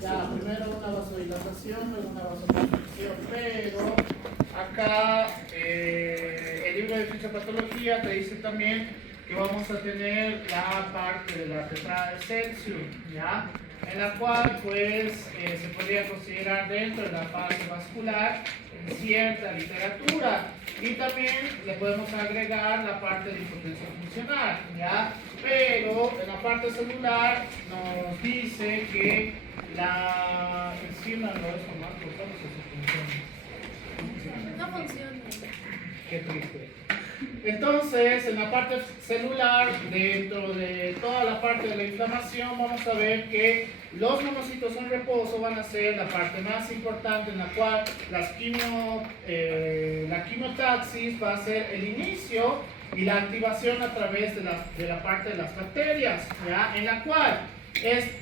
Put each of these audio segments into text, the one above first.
Ya, primero una vasodilatación, luego una vasoconstricción, pero acá el libro de fisiopatología te dice también que vamos a tener la parte de la tetrada de Celsio, ¿ya? En la cual pues se podría considerar dentro de la fase vascular en cierta literatura, y también le podemos agregar la parte de impotencia funcional, ¿ya? Pero en la parte celular nos dice que la enzima no es normal, ¿por qué no se funciona? No funciona. Qué triste. Entonces, en la parte celular, dentro de toda la parte de la inflamación, vamos a ver que los monocitos en reposo van a ser la parte más importante, en la cual la quimiotaxis va a ser el inicio y la activación a través de la parte de las bacterias, ¿ya? En la cual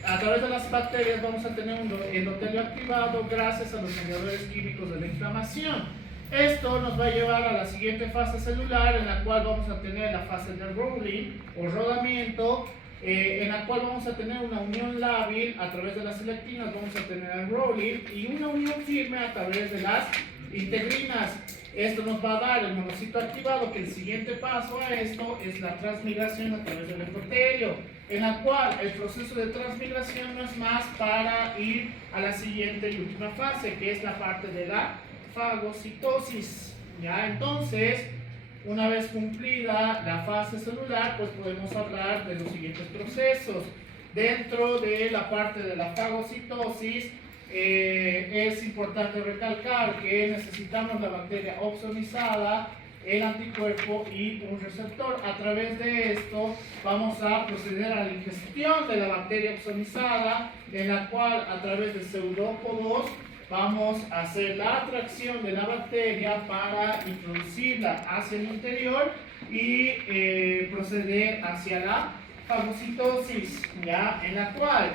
a través de las bacterias vamos a tener un endotelio activado gracias a los mediadores químicos de la inflamación. Esto nos va a llevar a la siguiente fase celular, en la cual vamos a tener la fase de rolling o rodamiento, en la cual vamos a tener una unión lábil a través de las selectinas, vamos a tener el rolling, y una unión firme a través de las integrinas. Esto nos va a dar el monocito activado, que el siguiente paso a esto es la transmigración a través del endotelio, en la cual el proceso de transmigración no es más para ir a la siguiente y última fase, que es la parte de la fagocitosis, ¿ya? Entonces, una vez cumplida la fase celular, pues podemos hablar de los siguientes procesos. Dentro de la parte de la fagocitosis, es importante recalcar que necesitamos la bacteria opsonizada, el anticuerpo y un receptor. A través de esto vamos a proceder a la ingestión de la bacteria opsonizada, en la cual a través de pseudópodos vamos a hacer la atracción de la bacteria para introducirla hacia el interior y proceder hacia la fagocitosis, ¿ya? En la cual,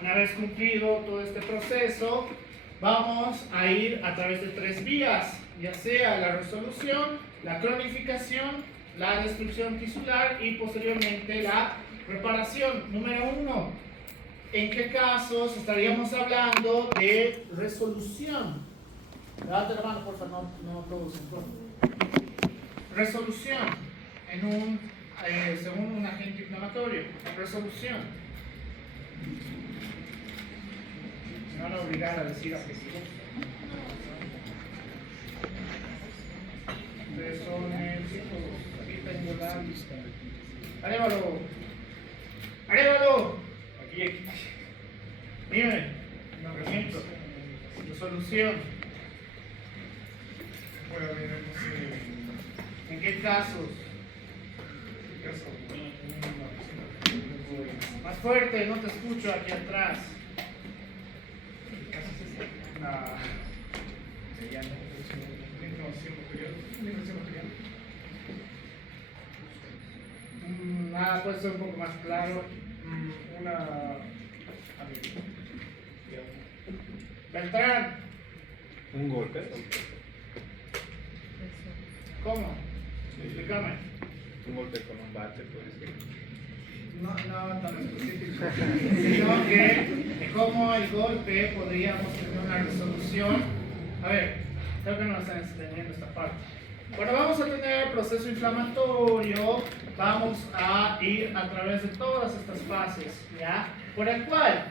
una vez cumplido todo este proceso, vamos a ir a través de tres vías, ya sea la resolución, la cronificación, la destrucción tisular y posteriormente la reparación. Número 1. ¿En qué casos estaríamos hablando de resolución? Levante la mano, por favor, no todos en contra. Resolución según un agente inflamatorio. Resolución. Me van a obligar a decir objetivos. Ustedes son psicólogos. Aquí tengo la lista. ¡Arévalo! ¡Arévalo! Aquí. Dime, por ejemplo, resolución. Bueno, miremos ¿En qué casos? Más fuerte, no te escucho aquí atrás. Puede ser un poco más claro. Beltrán. Un golpe. ¿Cómo? Explícame. Un golpe con un bate, puede ser. No tan específico, sino que como el golpe podríamos tener una resolución. A ver, creo que no están entendiendo esta parte. Bueno, vamos a tener proceso inflamatorio, vamos a ir a través de todas estas fases, ¿ya? Por el cual,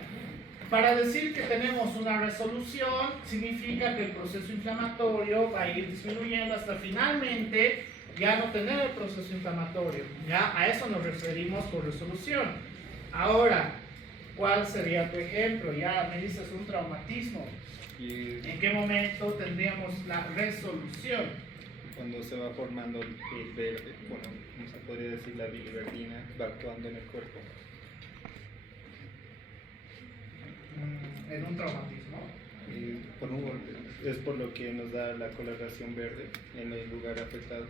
para decir que tenemos una resolución, significa que el proceso inflamatorio va a ir disminuyendo hasta finalmente ya no tener el proceso inflamatorio, ¿ya? A eso nos referimos por resolución. Ahora, ¿cuál sería tu ejemplo? Ya me dices un traumatismo. ¿En qué momento tendríamos la resolución? Cuando se va formando el verde, bueno, como se podría decir, la biliverdina va actuando en el cuerpo. En un traumatismo. Por un golpe. Es por lo que nos da la coloración verde en el lugar afectado.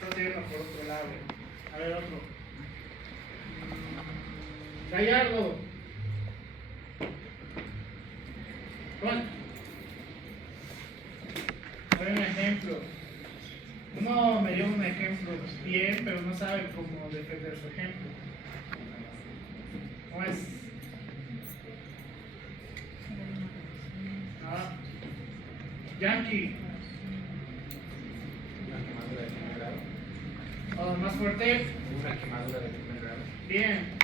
Entonces, irnos por otro lado. A ver, otro. Gallardo. Bueno. Doy un ejemplo. Uno me dio un ejemplo bien, pero no sabe cómo defender su ejemplo. ¿Cómo es? Yankee. Una quemadura de primer grado. Más fuerte. Una quemadura de primer grado. Bien.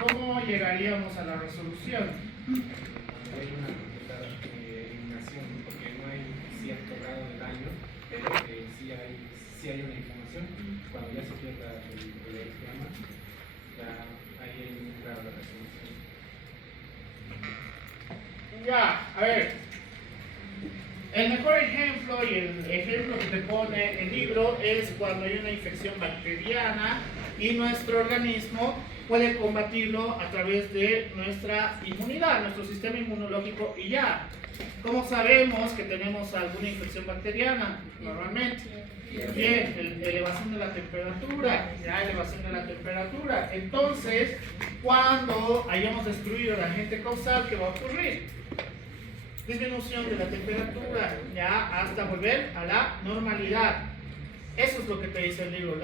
¿Cómo llegaríamos a la resolución? Cuando hay una completa eliminación, porque no hay cierto grado de daño, pero sí hay una inflamación. Cuando ya se pierda el esquema, ya hay un grado de resolución. Ya, a ver. El mejor ejemplo y el ejemplo que te pone el libro es cuando hay una infección bacteriana y nuestro organismo puede combatirlo a través de nuestra inmunidad, nuestro sistema inmunológico y ya. ¿Cómo sabemos que tenemos alguna infección bacteriana? Normalmente. Bien, elevación de la temperatura, ya elevación de la temperatura. Entonces, cuando hayamos destruido el agente causal, ¿qué va a ocurrir? Disminución de la temperatura, ya hasta volver a la normalidad. Eso es lo que te dice el libro.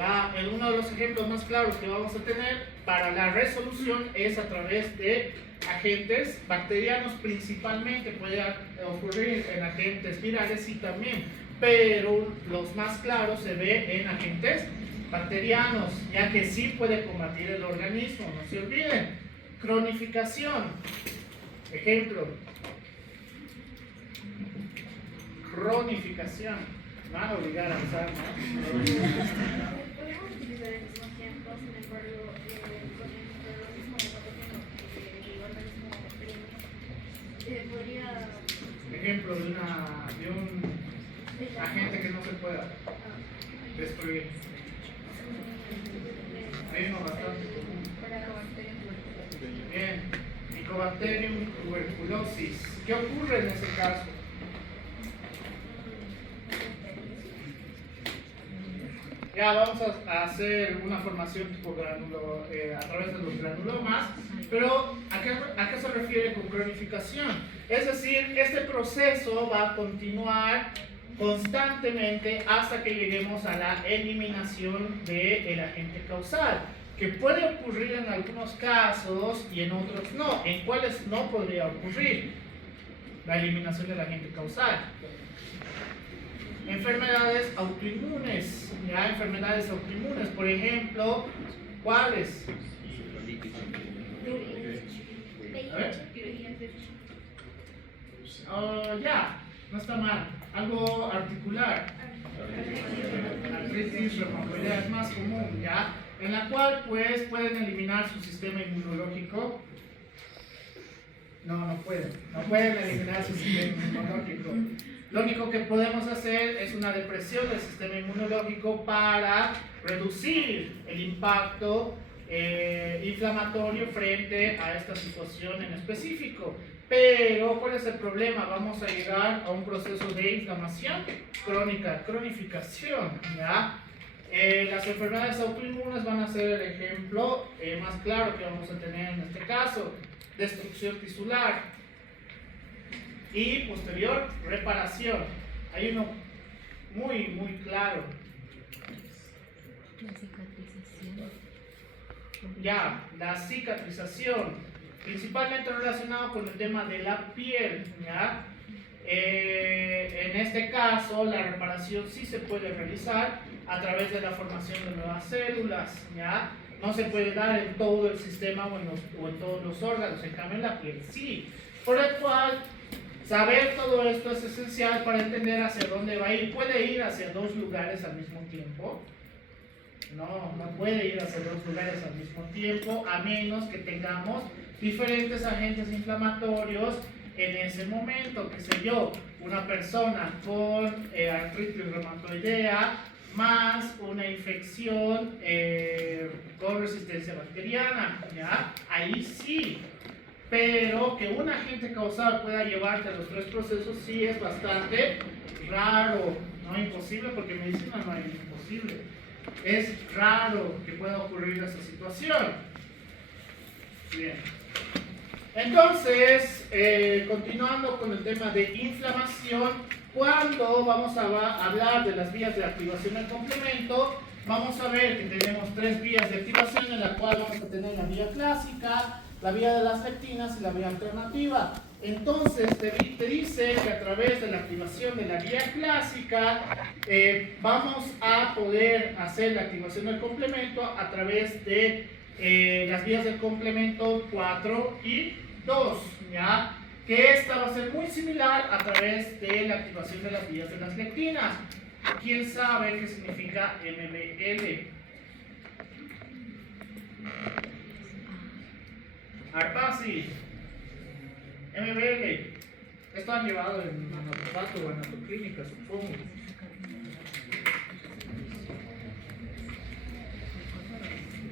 Uno de los ejemplos más claros que vamos a tener para la resolución es a través de agentes bacterianos principalmente. Puede ocurrir en agentes virales y también, pero los más claros se ve en agentes bacterianos, ya que sí puede combatir el organismo. No se olviden. Cronificación. Ejemplo. Cronificación. Van a obligar a usar, ¿no? Podemos utilizar el mismo ejemplo, sin embargo, con el microorganismo patógeno el organismo podría... Ejemplo de un agente que no se pueda destruir. Hay uno bastante común. Bien, Mycobacterium tuberculosis. ¿Qué ocurre en ese caso? Ya vamos a hacer una formación tipo granulo, a través de los granulomas, pero ¿a qué se refiere con cronificación? Es decir, este proceso va a continuar constantemente hasta que lleguemos a la eliminación del agente causal, que puede ocurrir en algunos casos y en otros no. ¿En cuáles no podría ocurrir la eliminación del agente causal? Enfermedades autoinmunes, ya enfermedades autoinmunes, por ejemplo, ¿cuáles? A ver. Ya, no está mal. Algo articular. Artritis reumatoidea es más común, ya, en la cual pues pueden eliminar su sistema inmunológico. No pueden eliminar su sistema inmunológico. Lo único que podemos hacer es una depresión del sistema inmunológico para reducir el impacto inflamatorio frente a esta situación en específico. Pero, ¿cuál es el problema? Vamos a llegar a un proceso de inflamación crónica, cronificación, ¿ya? Las enfermedades autoinmunes van a ser el ejemplo más claro que vamos a tener en este caso. Destrucción tisular y posterior reparación. Hay uno muy claro. La cicatrización. Ya, la cicatrización, principalmente relacionado con el tema de la piel, ¿ya? En este caso, la reparación sí se puede realizar a través de la formación de nuevas células, ¿ya? No se puede dar en todo el sistema o en todos los órganos, en cambio en la piel sí. Por el cual, saber todo esto es esencial para entender hacia dónde va a ir. ¿Puede ir hacia dos lugares al mismo tiempo? No puede ir hacia dos lugares al mismo tiempo, a menos que tengamos diferentes agentes inflamatorios en ese momento. Qué sé yo, una persona con artritis reumatoidea más una infección con resistencia bacteriana, ¿ya? Ahí sí. Pero que un agente causal pueda llevarte a los tres procesos sí es bastante raro. No imposible, porque en medicina no hay imposible. Es raro que pueda ocurrir esa situación. Bien. Entonces, continuando con el tema de inflamación, cuando vamos a hablar de las vías de activación del complemento, vamos a ver que tenemos tres vías de activación, en la cual vamos a tener la vía clásica, la vía de las lectinas y la vía alternativa. Entonces te dice que a través de la activación de la vía clásica vamos a poder hacer la activación del complemento a través de las vías del complemento 4 y 2, ¿ya? Que esta va a ser muy similar a través de la activación de las vías de las lectinas. ¿Quién sabe qué significa MBL? Arpasi, MBL. Esto han llevado en anatopato o anatoclínica, supongo.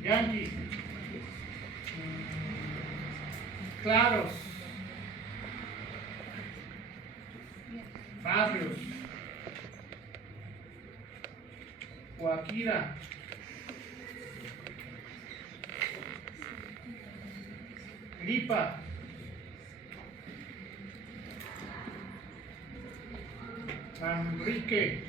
Yankee. Claros. Barrios. Guaquira. Lipa. Manrique.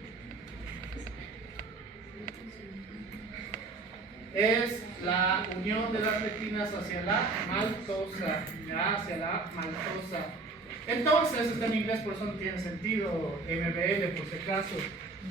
Es la unión de las lectinas hacia la maltosa, ya hacia la maltosa. Entonces, está en inglés, por eso no tiene sentido MBL, por si acaso.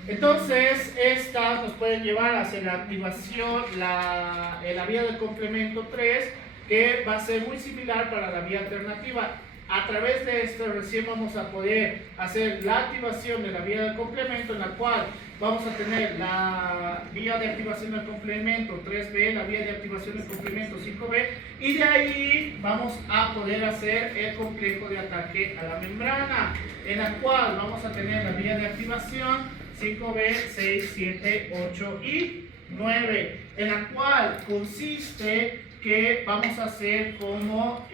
Entonces, estas nos pueden llevar hacia la activación, la vía del complemento 3, que va a ser muy similar para la vía alternativa. A través de esto recién vamos a poder hacer la activación de la vía del complemento, en la cual vamos a tener la vía de activación del complemento 3B, la vía de activación del complemento 5B, y de ahí vamos a poder hacer el complejo de ataque a la membrana, en la cual vamos a tener la vía de activación 5B, 6, 7, 8 y 9, en la cual consiste que vamos a hacer como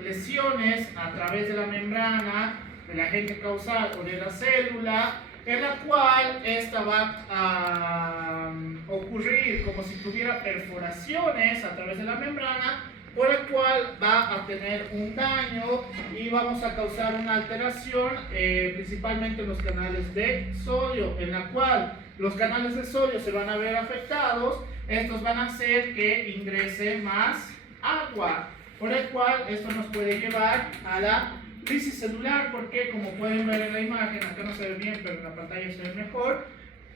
lesiones a través de la membrana, del agente causal o de la célula, en la cual esta va a ocurrir como si tuviera perforaciones a través de la membrana, por el cual va a tener un daño y vamos a causar una alteración principalmente en los canales de sodio, en la cual los canales de sodio se van a ver afectados. Estos van a hacer que ingrese más agua, por el cual esto nos puede llevar a la crisis celular, porque como pueden ver en la imagen, acá no se ve bien, pero en la pantalla se ve mejor,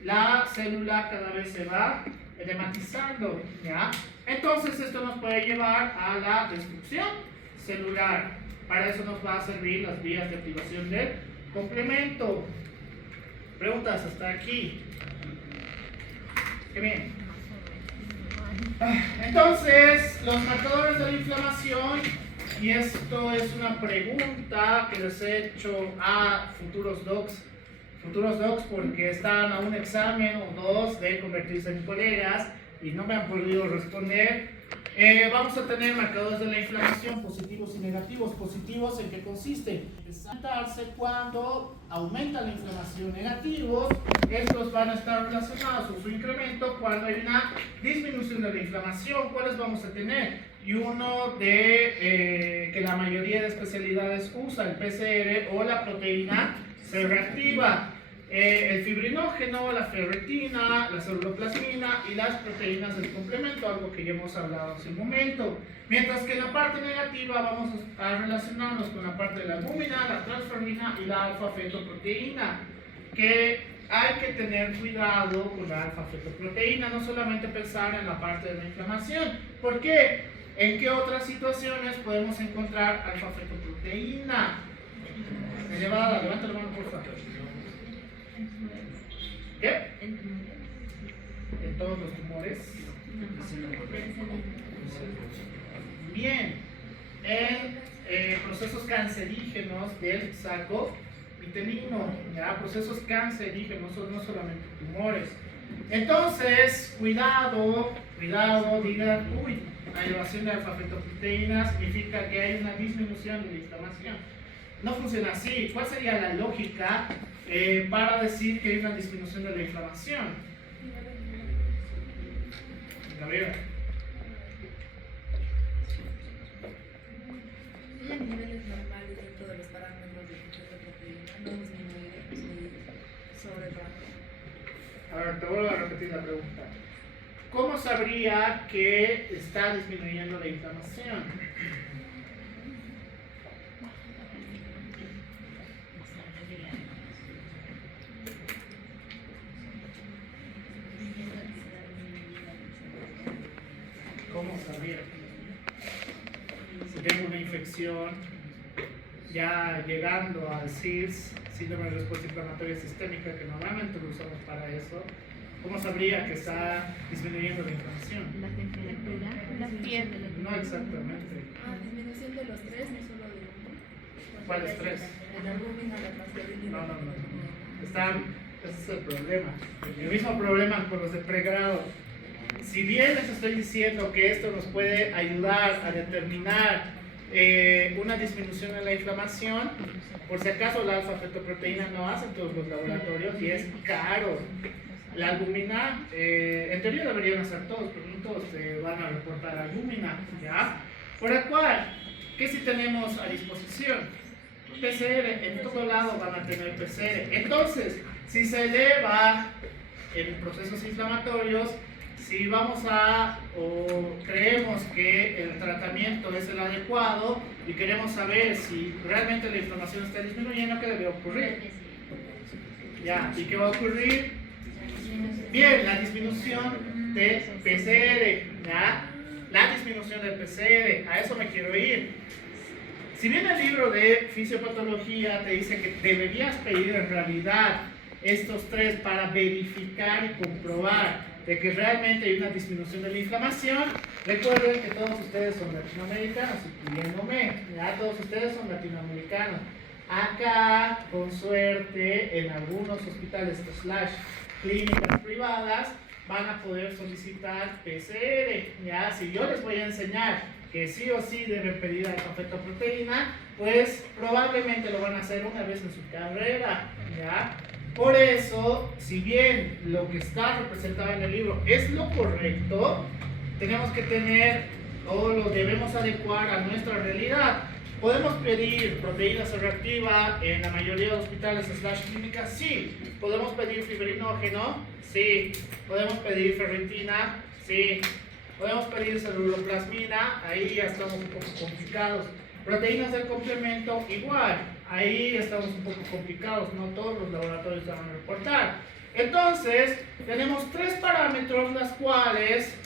la célula cada vez se va edematizando, ¿ya? Entonces esto nos puede llevar a la destrucción celular. Para eso nos va a servir las vías de activación del complemento. Preguntas hasta aquí. Qué bien. Entonces, los marcadores de la inflamación, y esto es una pregunta que les he hecho a futuros docs porque están a un examen o dos de convertirse en colegas y no me han podido responder. Vamos a tener marcadores de la inflamación positivos y negativos. Positivos, ¿en qué consiste? Saltarse cuando aumenta la inflamación. Negativos, estos van a estar relacionados con su incremento cuando hay una disminución de la inflamación. ¿Cuáles vamos a tener? Y uno de que la mayoría de especialidades usa, el PCR o la proteína C reactiva. El fibrinógeno, la ferritina, la ceruloplasmina y las proteínas del complemento, algo que ya hemos hablado hace un momento. Mientras que en la parte negativa vamos a relacionarnos con la parte de la albúmina, la transferrina y la alfa-fetoproteína, que hay que tener cuidado con la alfa-fetoproteína, no solamente pensar en la parte de la inflamación. ¿Por qué? ¿En qué otras situaciones podemos encontrar alfa-fetoproteína elevada? Levanta la mano, por favor. ¿Qué? En todos los tumores. Bien. En procesos cancerígenos del saco vitelino, ya, procesos cancerígenos, no solamente tumores. Entonces, cuidado, digan, uy, la elevación de alfa-fetoproteína significa que hay una disminución de la inflamación. No funciona así. ¿Cuál sería la lógica para decir que hay una disminución de la inflamación? Gabriela. ¿Hay niveles normales dentro de los parámetros de fetoproteína? ¿No disminuir sobre el rango? A ver, te vuelvo a repetir la pregunta. ¿cómo sabría que está disminuyendo la inflamación? ¿Cómo sabría? Si tengo una infección, ya llegando al SIRS, síndrome de respuesta inflamatoria sistémica, que normalmente lo usamos para eso, ¿cómo sabría que está disminuyendo la inflamación? La temperatura, la fiebre. No exactamente. Disminución de los tres, no solo de uno. ¿Cuál estrés? El albúmina, la transferilina. Ese es el problema. El mismo problema con los de pregrado. Si bien les estoy diciendo que esto nos puede ayudar a determinar una disminución en la inflamación, por si acaso la alfa-fetoproteína no hace en todos los laboratorios y es caro. La albúmina, en teoría deberían hacer todos, pero no todos se van a reportar albúmina, ¿ya? Por el cual, ¿qué si tenemos a disposición? PCR, en todo lado van a tener PCR. Entonces, si se eleva en procesos inflamatorios, si vamos o creemos que el tratamiento es el adecuado y queremos saber si realmente la inflamación está disminuyendo, ¿qué debe ocurrir? ¿Ya? ¿Y qué va a ocurrir? Bien, la disminución del PCR, ¿ya? La disminución del PCR, a eso me quiero ir. Si bien el libro de fisiopatología te dice que deberías pedir en realidad estos tres para verificar y comprobar de que realmente hay una disminución de la inflamación, recuerden que todos ustedes son latinoamericanos, incluyéndome, ya todos ustedes son latinoamericanos. Acá, con suerte, en algunos hospitales / clínicas privadas, van a poder solicitar PCR, ya, si yo les voy a enseñar que sí o sí deben pedir alfa-fetoproteína, pues probablemente lo van a hacer una vez en su carrera, ya. Por eso, si bien lo que está representado en el libro es lo correcto, tenemos que tener o lo debemos adecuar a nuestra realidad. ¿Podemos pedir proteína C reactiva en la mayoría de hospitales / clínicas? Sí. ¿Podemos pedir fibrinógeno? Sí. ¿Podemos pedir ferritina? Sí. ¿Podemos pedir celuloplasmina? Ahí ya estamos un poco complicados. Proteínas del complemento, igual. Ahí estamos un poco complicados, no todos los laboratorios van a reportar. Entonces, tenemos tres parámetros los cuales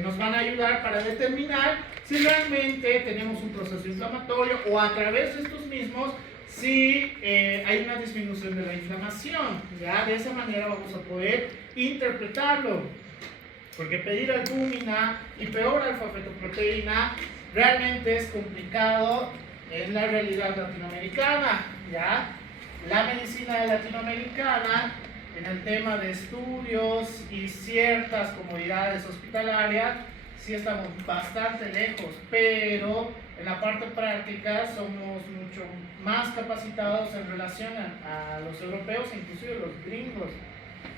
nos van a ayudar para determinar si realmente tenemos un proceso inflamatorio o a través de estos mismos si hay una disminución de la inflamación. ¿Ya? De esa manera vamos a poder interpretarlo. Porque pedir albúmina y peor alfa-fetoproteína realmente es complicado en la realidad latinoamericana, ¿ya? La medicina latinoamericana, en el tema de estudios y ciertas comodidades hospitalarias, sí estamos bastante lejos, pero en la parte práctica somos mucho más capacitados en relación a los europeos, inclusive los gringos.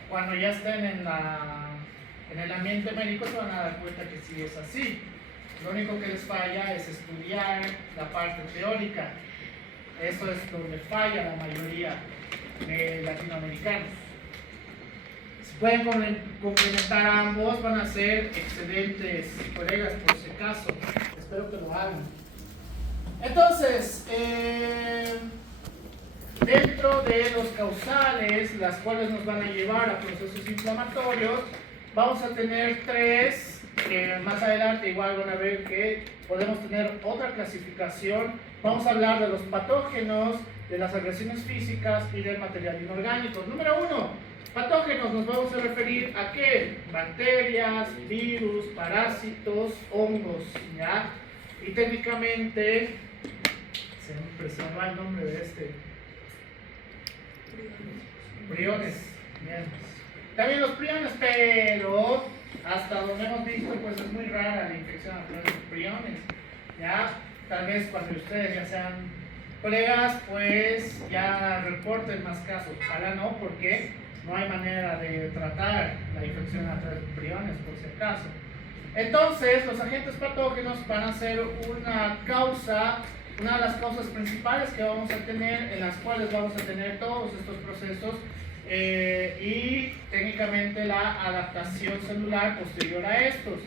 Cuando ya estén en el ambiente médico se van a dar cuenta que sí es así. Lo único que les falla es estudiar la parte teórica. Eso es donde falla la mayoría de latinoamericanos. Si pueden complementar a ambos, van a ser excelentes colegas por si acaso. Espero que lo hagan. Entonces, dentro de los causales, las cuales nos van a llevar a procesos inflamatorios, vamos a tener tres. Más adelante igual van a ver que podemos tener otra clasificación. Vamos a hablar de los patógenos, de las agresiones físicas y del material inorgánico. Número 1, patógenos. Nos vamos a referir a qué? Bacterias, virus, parásitos, hongos, ¿ya? Y técnicamente, siempre se me va el nombre de este. Priones. Bien. También los priones, pero hasta donde hemos visto, pues es muy rara la infección a través de los priones, ¿ya? Tal vez cuando ustedes ya sean colegas, pues ya reporten más casos. Ojalá no, porque no hay manera de tratar la infección a través de priones, por si acaso. Entonces, los agentes patógenos van a ser una de las causas principales que vamos a tener, en las cuales vamos a tener todos estos procesos y técnicamente la adaptación celular posterior a estos.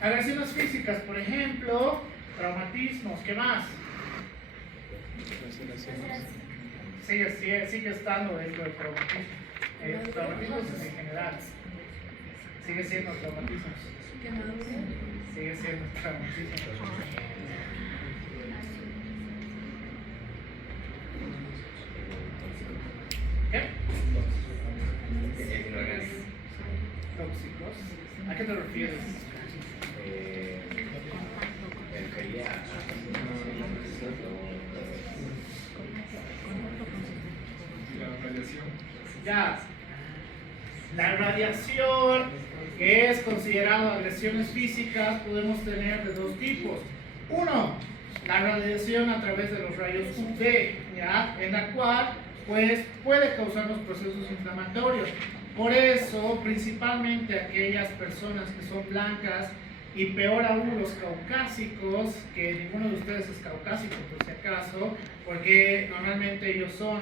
Agresiones físicas, por ejemplo, traumatismos, ¿qué más? Sigue estando dentro del traumatismo. Traumatismos en general. Sigue siendo traumatismos. ¿Qué más? Sigue siendo traumatismo. ¿Qué? Tóxicos. ¿A qué te refieres? La radiación. Ya. La radiación, que es considerado agresiones físicas, podemos tener de dos tipos. Uno, la radiación a través de los rayos UV, ¿ya? En la cual pues puede causarnos procesos inflamatorios. Por eso, principalmente aquellas personas que son blancas y peor aún los caucásicos, que ninguno de ustedes es caucásico por si acaso, porque normalmente ellos son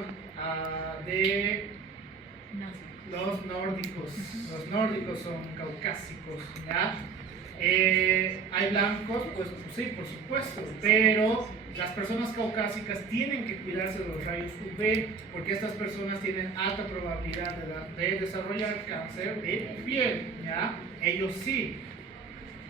de los nórdicos. Los nórdicos son caucásicos, ¿ya? Hay blancos, pues sí, por supuesto, pero las personas caucásicas tienen que cuidarse de los rayos UV porque estas personas tienen alta probabilidad de desarrollar cáncer de piel, ¿ya? Ellos sí.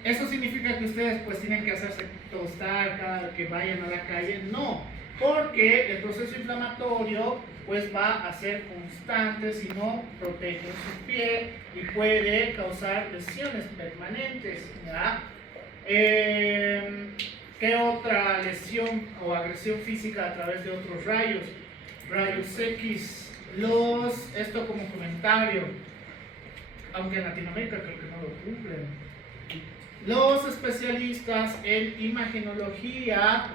¿Eso significa que ustedes pues tienen que hacerse tostar cada que vayan a la calle? No, porque el proceso inflamatorio pues va a ser constante si no protegen su piel y puede causar lesiones permanentes, ¿ya? ¿Qué otra lesión o agresión física a través de otros rayos? Rayos X. Esto como comentario, aunque en Latinoamérica creo que no lo cumplen. Los especialistas en imagenología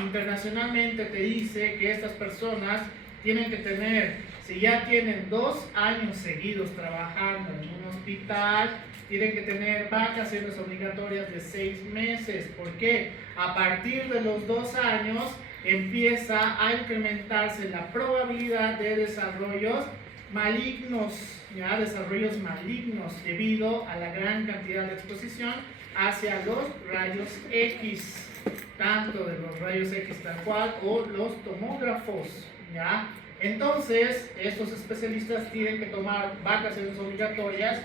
internacionalmente te dice que estas personas tienen que tener, si ya tienen 2 años seguidos trabajando en un hospital, tienen que tener vacaciones obligatorias de 6 meses. ¿Por qué? A partir de los 2 años empieza a incrementarse la probabilidad de desarrollos malignos, ¿ya? Desarrollos malignos debido a la gran cantidad de exposición hacia los rayos X, tanto de los rayos X tal cual o los tomógrafos, ¿ya? Entonces, estos especialistas tienen que tomar vacaciones obligatorias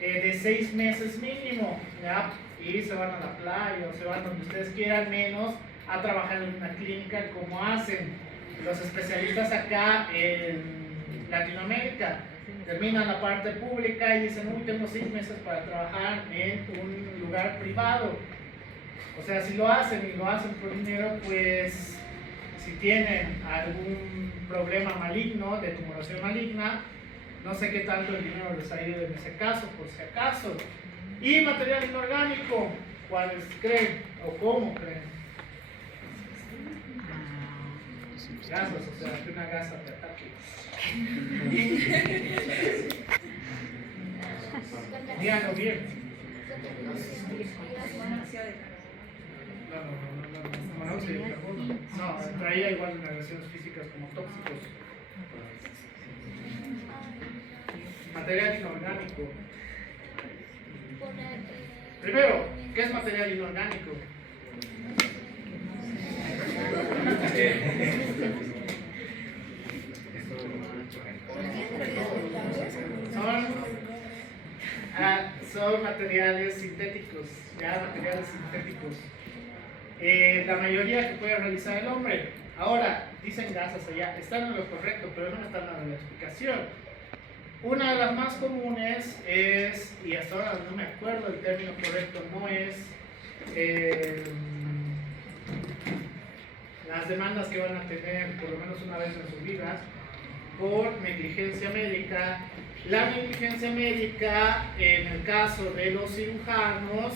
de 6 meses mínimo, ¿ya? Y se van a la playa o se van donde ustedes quieran, menos a trabajar en una clínica como hacen los especialistas acá en Latinoamérica. Terminan la parte pública y dicen, uy, tengo 6 meses para trabajar en un lugar privado. O sea, si lo hacen y lo hacen por dinero, pues si tienen algún problema maligno, de tumoración maligna, no sé qué tanto el dinero les ha ido en ese caso, por si acaso. Y material inorgánico, ¿cuáles creen o cómo creen? Gasas, o sea, que una gasa te ataque. Díganlo bien. No, monóxido de carbono. No, traía igual en agresiones físicas como tóxicos. Material inorgánico. Primero, ¿qué es material inorgánico? Son materiales sintéticos, ya materiales sintéticos. La mayoría que puede realizar el hombre. Ahora, dicen gasas allá, están en lo correcto, pero no están dando la explicación. Una de las más comunes es, y hasta ahora no me acuerdo el término correcto, no es las demandas que van a tener por lo menos una vez en sus vidas por negligencia médica. La negligencia médica, en el caso de los cirujanos,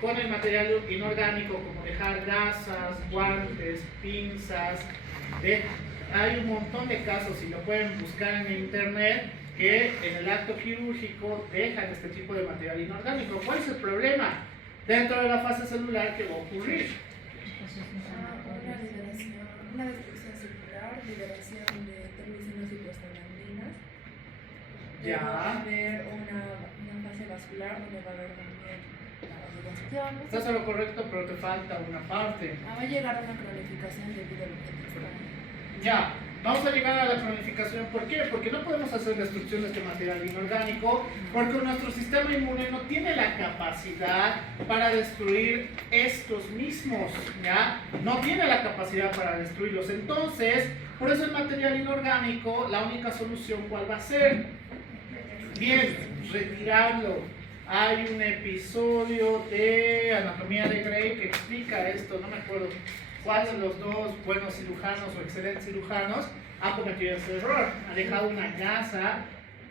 con el material inorgánico, como dejar gasas, guantes, pinzas, hay un montón de casos, y lo pueden buscar en internet, que en el acto quirúrgico dejan este tipo de material inorgánico. ¿Cuál es el problema? Dentro de la fase celular, ¿qué va a ocurrir? Una liberación, una destrucción circular, liberación de termicinos y prostaglandinas. Ya. Va a haber una fase vascular donde va a haber también la vasoconstricción. Estás en lo correcto, pero te falta una parte. Va a llegar a una cronificación debido a lo que te está. Ya, vamos a llegar a la cronificación. ¿Por qué? Porque no podemos hacer destrucción de este material inorgánico, porque nuestro sistema inmune no tiene la capacidad para destruir estos mismos, ¿ya? No tiene la capacidad para destruirlos. Entonces, por eso el material inorgánico, la única solución, ¿cuál va a ser? Bien, retirarlo. Hay un episodio de Anatomía de Grey que explica esto, no me acuerdo cuál de los dos buenos cirujanos o excelentes cirujanos ha cometido ese error. Ha dejado una gasa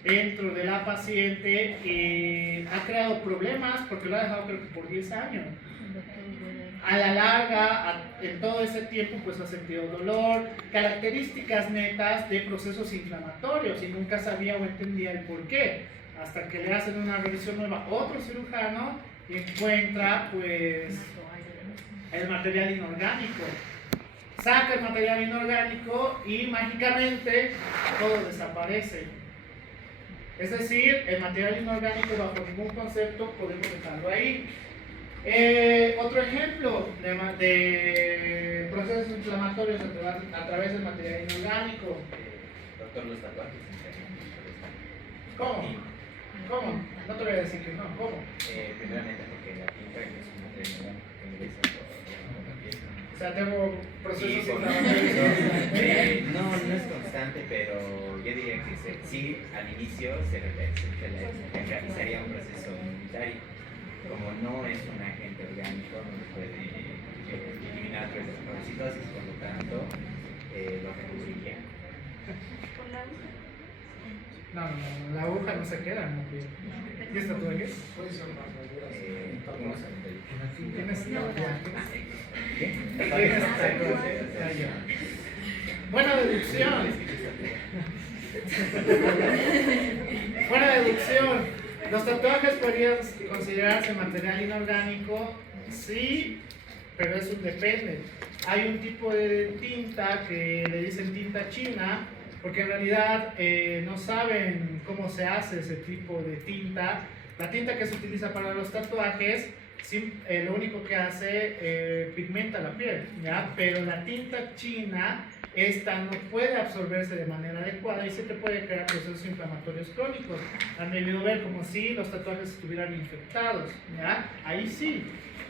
dentro de la paciente y ha creado problemas porque lo ha dejado creo que por 10 años. A la larga, en todo ese tiempo, pues ha sentido dolor, características netas de procesos inflamatorios y nunca sabía o entendía el por qué. Hasta que le hacen una revisión nueva otro cirujano y encuentra pues el material inorgánico. Saca el material inorgánico y mágicamente todo desaparece. Es decir, el material inorgánico bajo ningún concepto podemos dejarlo ahí. Otro ejemplo de procesos inflamatorios a través del material inorgánico. Doctor, los tatuajes. ¿Cómo? ¿Cómo? No te voy a decir que no. ¿Cómo? Primeramente porque la tinta es un material que ingresa por la piel. O sea, tengo procesos Sí, inflamatorios. no es constante, pero yo diría que sí, al inicio se realizaría un proceso inmunitario. Como no es un agente orgánico, no se puede eliminar por fagocitosis, por lo tanto, lo reduciría. Con la aguja. No, la aguja no se queda, ¿no? ¿Y esto tú qué? ¿Cuáles son las molduras? Unos 70. Tienes tatuajes. ¿Qué? Tienes tatuajes. Ah, ya. Buena deducción. Buena deducción. Los tatuajes podrían considerarse material inorgánico, sí, pero eso depende. Hay un tipo de tinta que le dicen tinta china, porque en realidad no saben cómo se hace ese tipo de tinta. La tinta que se utiliza para los tatuajes, lo único que hace pigmenta la piel, ¿ya? Pero la tinta china, esta no puede absorberse de manera adecuada y se te puede crear procesos inflamatorios crónicos. Han debido ver como si los tatuajes estuvieran infectados, ¿ya? Ahí sí.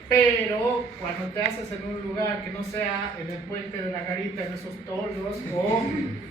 Pero cuando te haces en un lugar que no sea en el puente de la garita, en esos toldos, o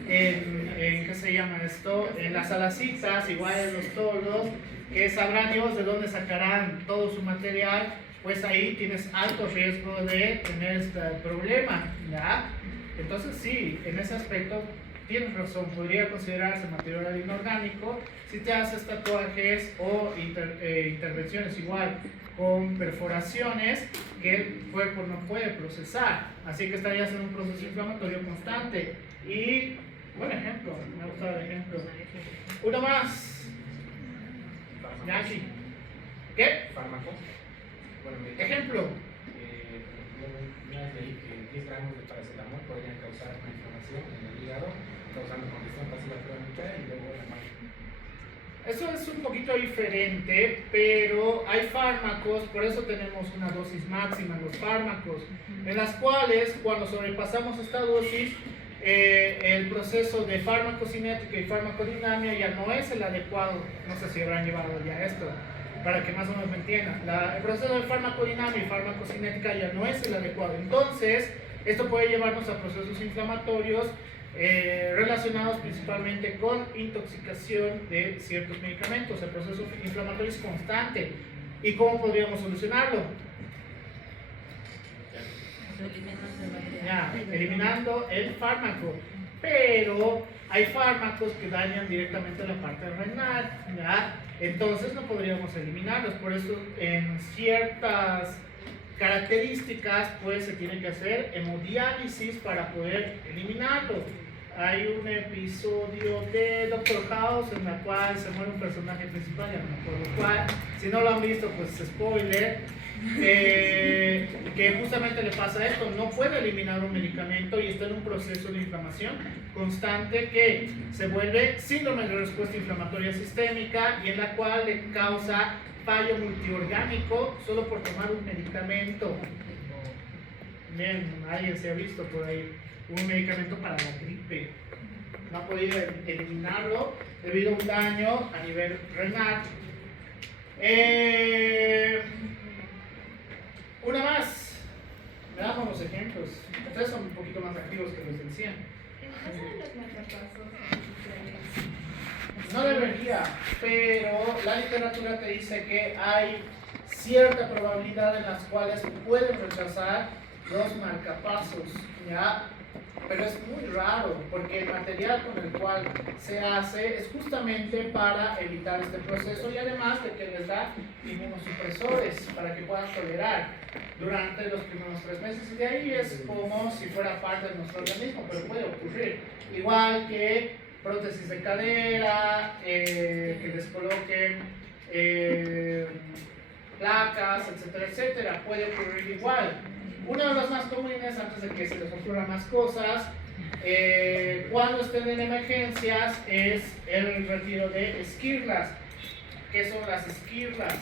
en ¿qué se llama esto? En las alacitas, igual en los toldos, que sabrán Dios de dónde sacarán todo su material, pues ahí tienes alto riesgo de tener este problema, ¿ya? Entonces sí, en ese aspecto tienes razón, podría considerarse material inorgánico si te haces tatuajes o intervenciones igual con perforaciones que el cuerpo no puede procesar, así que estarías en un proceso inflamatorio constante. Y buen ejemplo, me ha gustado el ejemplo. Uno más, Yashi. ¿Qué? ¿Fármacos? Bueno, Ejemplo. Una vez leí que 10 gramos de paracetamol podrían causar una inflamación en el hígado, causando congestión pasiva crónica y luego la muerte. Eso es un poquito diferente, pero hay fármacos, por eso tenemos una dosis máxima en los fármacos, en las cuales cuando sobrepasamos esta dosis, el proceso de farmacocinética y farmacodinamia ya no es el adecuado. No sé si habrán llevado ya esto, para que más o menos me entiendan. El proceso de farmacodinamia y farmacocinética ya no es el adecuado. Entonces, esto puede llevarnos a procesos inflamatorios relacionados principalmente con intoxicación de ciertos medicamentos. El proceso inflamatorio es constante. ¿Y cómo podríamos solucionarlo? Ya, eliminando el fármaco. Pero hay fármacos que dañan directamente la parte renal, ¿ya? Entonces no podríamos eliminarlos. Por eso en ciertas características pues se tiene que hacer hemodiálisis para poder eliminarlo. Hay un episodio de Doctor House en la cual se muere un personaje principal, ya no me acuerdo cuál. Si no lo han visto, pues spoiler. que justamente le pasa esto, no puede eliminar un medicamento y está en un proceso de inflamación constante que se vuelve síndrome de respuesta inflamatoria sistémica y en la cual le causa fallo multiorgánico solo por tomar un medicamento. Bien, alguien se ha visto por ahí un medicamento para la gripe, no ha podido eliminarlo debido a un daño a nivel renal. Una más, veamos los ejemplos. Ustedes son un poquito más activos que los del 100. En caso de los marcapasos artificiales, No debería, pero la literatura te dice que hay cierta probabilidad en las cuales pueden rechazar los marcapasos, ¿ya? Pero es muy raro, porque el material con el cual se hace es justamente para evitar este proceso y además de que les da inmunosupresores para que puedan tolerar durante los primeros 3 meses y de ahí es como si fuera parte de nuestro organismo, pero puede ocurrir. Igual que prótesis de cadera, que les coloquen placas, etcétera, etcétera, puede ocurrir igual. Una de las más comunes, antes de que se les ocurran más cosas, cuando estén en emergencias, es el retiro de esquirlas. ¿Qué son las esquirlas?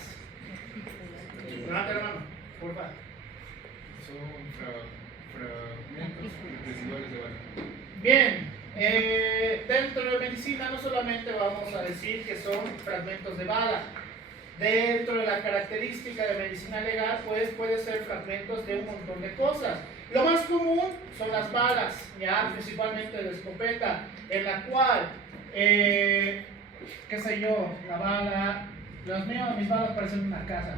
Levanta la mano, por favor. Son fragmentos residuales de bala. Bien, dentro de medicina no solamente vamos a decir que son fragmentos de bala. Dentro de la característica de medicina legal, pues puede ser fragmentos de un montón de cosas. Lo más común son las balas, ya principalmente de escopeta, en la cual, qué sé yo, la bala, mis balas parecen una casa.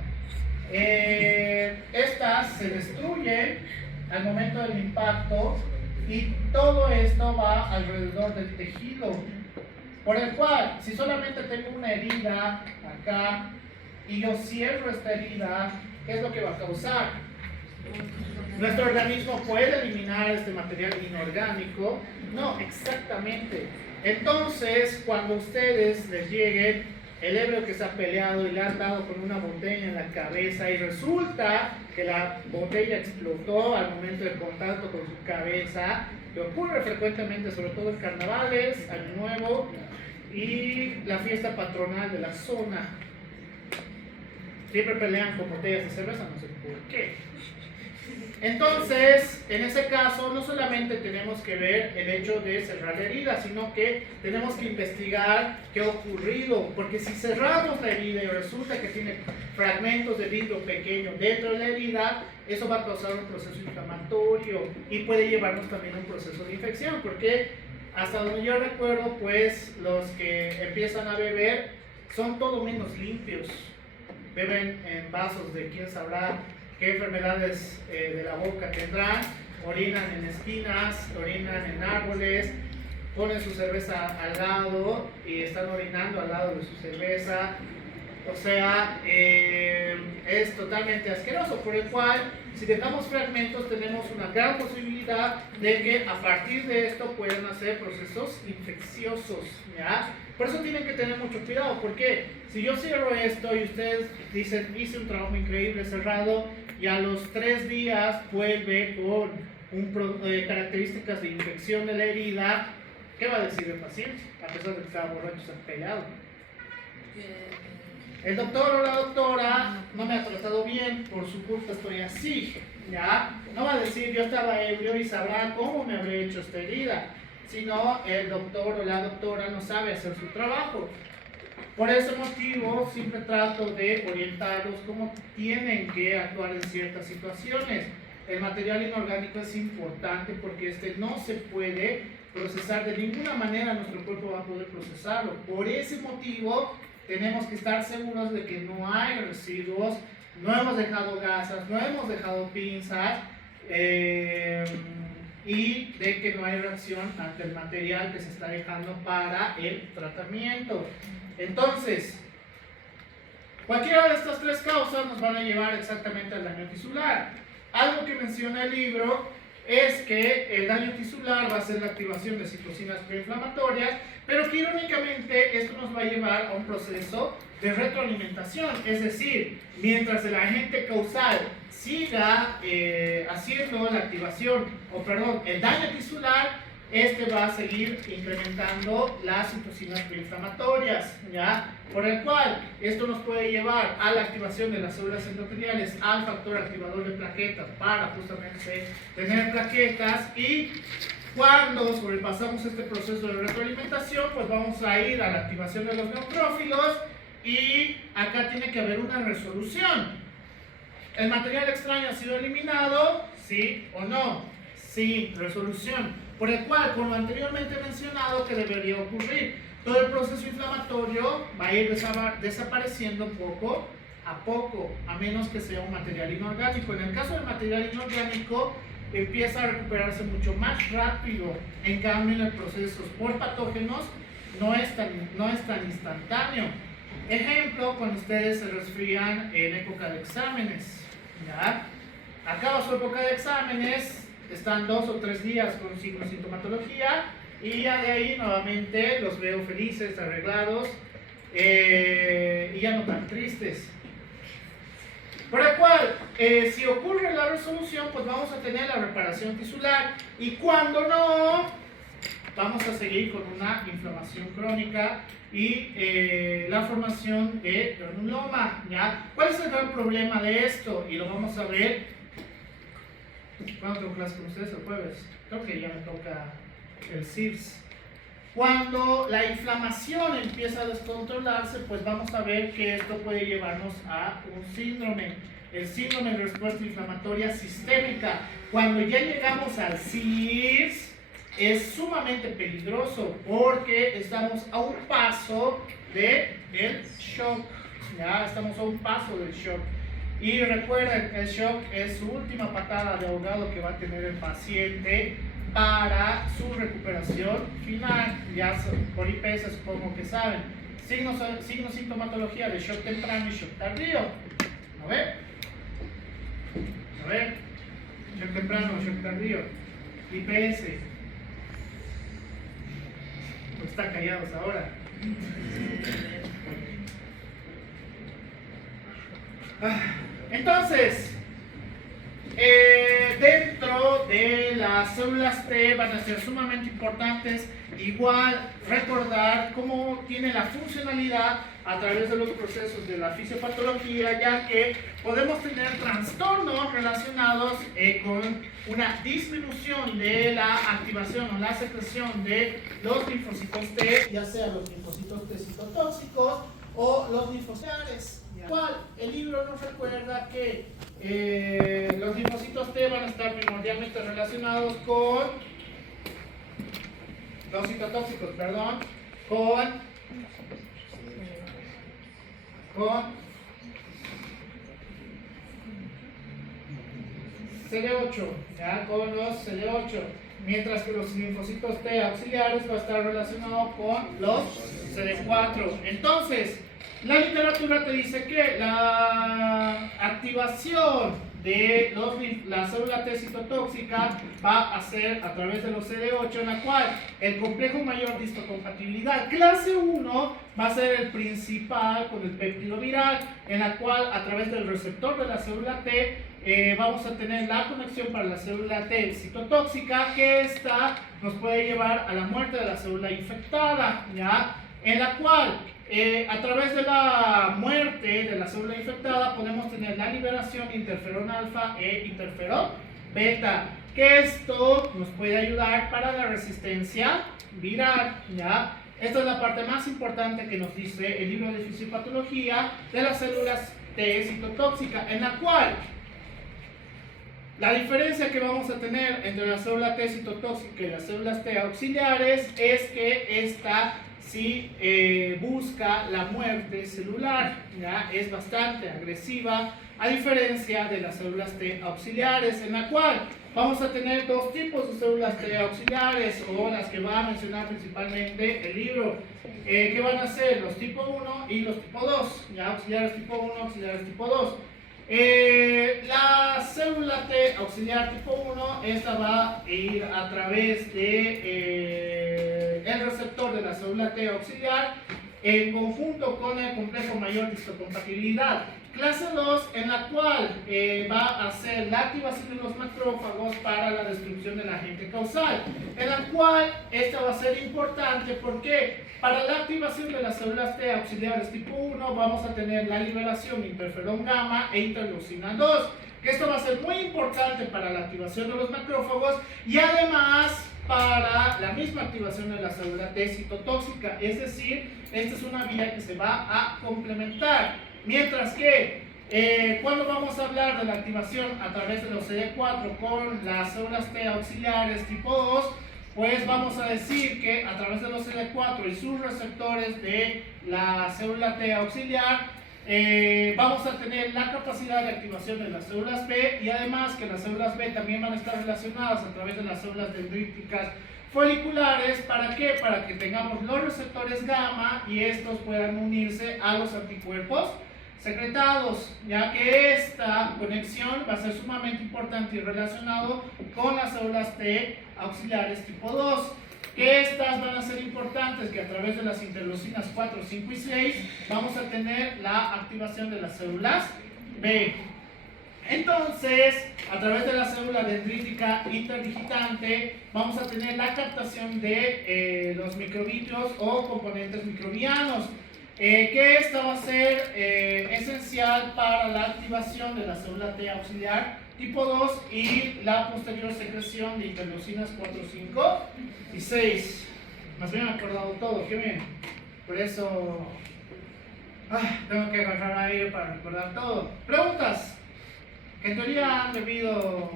Estas se destruyen al momento del impacto y todo esto va alrededor del tejido. Por el cual, si solamente tengo una herida acá, y yo cierro esta herida, ¿qué es lo que va a causar? ¿Nuestro organismo puede eliminar este material inorgánico? No, exactamente. Entonces, cuando ustedes les lleguen el ebrio que se ha peleado y le han dado con una botella en la cabeza y resulta que la botella explotó al momento del contacto con su cabeza, que ocurre frecuentemente, sobre todo en carnavales, Año Nuevo y la fiesta patronal de la zona. Siempre pelean con botellas de cerveza, no sé por qué. Entonces, en ese caso, no solamente tenemos que ver el hecho de cerrar la herida, sino que tenemos que investigar qué ha ocurrido, porque si cerramos la herida y resulta que tiene fragmentos de vidrio pequeño dentro de la herida, eso va a causar un proceso inflamatorio y puede llevarnos también a un proceso de infección, porque hasta donde yo recuerdo, pues los que empiezan a beber son todo menos limpios. Beben en vasos de quién sabrá qué enfermedades de la boca tendrán, orinan en esquinas, orinan en árboles, ponen su cerveza al lado y están orinando al lado de su cerveza. O sea, es totalmente asqueroso, por el cual, si dejamos fragmentos, tenemos una gran posibilidad de que a partir de esto puedan hacer procesos infecciosos, ¿ya? Por eso tienen que tener mucho cuidado, porque si yo cierro esto y ustedes dicen, hice un trabajo increíble cerrado, y a los 3 días vuelve con características de infección de la herida, ¿qué va a decir el paciente? A pesar de que estaba borracho, se ha peleado. El doctor o la doctora no me ha tratado bien, por su culpa estoy así, ¿ya? No va a decir yo estaba ebrio y sabrá cómo me habré hecho esta herida, sino el doctor o la doctora no sabe hacer su trabajo. Por ese motivo siempre trato de orientarlos cómo tienen que actuar en ciertas situaciones. El material inorgánico es importante porque este no se puede procesar de ninguna manera, nuestro cuerpo va a poder procesarlo. Por ese motivo tenemos que estar seguros de que no hay residuos, no hemos dejado gasas, no hemos dejado pinzas y de que no hay reacción ante el material que se está dejando para el tratamiento. Entonces, cualquiera de estas 3 causas nos van a llevar exactamente al daño tisular. Algo que menciona el libro es que el daño tisular va a ser la activación de citocinas proinflamatorias, pero que irónicamente esto nos va a llevar a un proceso de retroalimentación, es decir, mientras el agente causal siga haciendo la activación, el daño tisular, este va a seguir incrementando las citocinas proinflamatorias, ¿ya? Por el cual esto nos puede llevar a la activación de las células endoteliales, al factor activador de plaquetas para justamente tener plaquetas, y cuando sobrepasamos este proceso de retroalimentación, pues vamos a ir a la activación de los neutrófilos, y acá tiene que haber una resolución. ¿El material extraño ha sido eliminado? ¿Sí o no? Sí, resolución. Por el cual, con lo anteriormente mencionado, ¿qué debería ocurrir? Todo el proceso inflamatorio va a ir desapareciendo poco a poco, a menos que sea un material inorgánico. En el caso del material inorgánico, empieza a recuperarse mucho más rápido. En cambio, en el proceso por patógenos no es tan instantáneo. Ejemplo, cuando ustedes se resfrían en época de exámenes, ¿ya? Acaba su época de exámenes, están 2 o 3 días con signos de sintomatología, y ya de ahí nuevamente los veo felices, arreglados, y ya no tan tristes. Por el cual, si ocurre la resolución, pues vamos a tener la reparación tisular, y cuando no, vamos a seguir con una inflamación crónica y la formación de granuloma, ¿ya? ¿Cuál es el gran problema de esto? Y lo vamos a ver. ¿Cuándo tengo clase con ustedes? El jueves. Creo que ya me toca el CIRS. Cuando la inflamación empieza a descontrolarse, pues vamos a ver que esto puede llevarnos a un síndrome. El síndrome de respuesta inflamatoria sistémica. Cuando ya llegamos al CIRS, es sumamente peligroso porque estamos a un paso del shock. Ya estamos a un paso del shock. Y recuerden, el shock es su última patada de ahogado que va a tener el paciente para su recuperación final. Ya por IPS supongo que saben. Signos sintomatología de shock temprano y shock tardío. A ver. Shock temprano, shock tardío. IPS. Pues están callados ahora. Entonces, dentro de las células T van a ser sumamente importantes, igual recordar cómo tiene la funcionalidad a través de los procesos de la fisiopatología, ya que podemos tener trastornos relacionados con una disminución de la activación o la secreción de los linfocitos T, ya sea los linfocitos T citotóxicos o los linfocitos. ¿Cuál? El libro nos recuerda que los linfocitos T van a estar primordialmente relacionados con los citotóxicos, con CD8, ¿ya? Con los CD8, mientras que los linfocitos T auxiliares va a estar relacionado con los CD4. Entonces, la literatura te dice que la activación de la célula T citotóxica va a ser a través de los CD8, en la cual el complejo mayor de histocompatibilidad clase 1 va a ser el principal con el péptido viral, en la cual a través del receptor de la célula T vamos a tener la conexión para la célula T citotóxica, que esta nos puede llevar a la muerte de la célula infectada, ¿ya? En la cual a través de la muerte de la célula infectada podemos tener la liberación de interferón alfa e interferón beta, que esto nos puede ayudar para la resistencia viral, ¿ya? Esta es la parte más importante que nos dice el libro de fisiopatología de las células T citotóxica, en la cual la diferencia que vamos a tener entre la célula T citotóxica y las células T auxiliares es que esta sí busca la muerte celular, ¿ya? Es bastante agresiva, a diferencia de las células T auxiliares, en la cual vamos a tener dos tipos de células T auxiliares, o las que va a mencionar principalmente el libro, que van a ser los tipo 1 y los tipo 2, ¿ya? Auxiliares tipo 1, auxiliares tipo 2. La célula T auxiliar tipo 1, esta va a ir a través de el receptor de la célula T auxiliar en conjunto con el complejo mayor de histocompatibilidad. Clase 2, en la cual va a hacer la activación de los macrófagos para la destrucción del agente causal, en la cual esta va a ser importante porque para la activación de las células T auxiliares tipo 1 vamos a tener la liberación de interferón gamma e interleucina 2, que esto va a ser muy importante para la activación de los macrófagos y además para la misma activación de la célula T citotóxica, es decir, esta es una vía que se va a complementar. Mientras que cuando vamos a hablar de la activación a través de los CD4 con las células T auxiliares tipo 2, pues vamos a decir que a través de los CD4 y sus receptores de la célula T auxiliar, vamos a tener la capacidad de activación de las células B y además que las células B también van a estar relacionadas a través de las células dendríticas foliculares. ¿Para qué? Para que tengamos los receptores gamma y estos puedan unirse a los anticuerpos secretados, ya que esta conexión va a ser sumamente importante y relacionado con las células T auxiliares tipo 2, que estas van a ser importantes, que a través de las interleucinas 4, 5 y 6 vamos a tener la activación de las células B. Entonces, a través de la célula dendrítica interdigitante vamos a tener la captación de los microvídeos o componentes microbianos, que esta va a ser esencial para la activación de la célula T auxiliar tipo 2 y la posterior secreción de interleucinas 4, 5 y 6. Más bien me he acordado todo, qué bien. Por eso tengo que agarrar aire para recordar todo. ¿Preguntas? Que en teoría han debido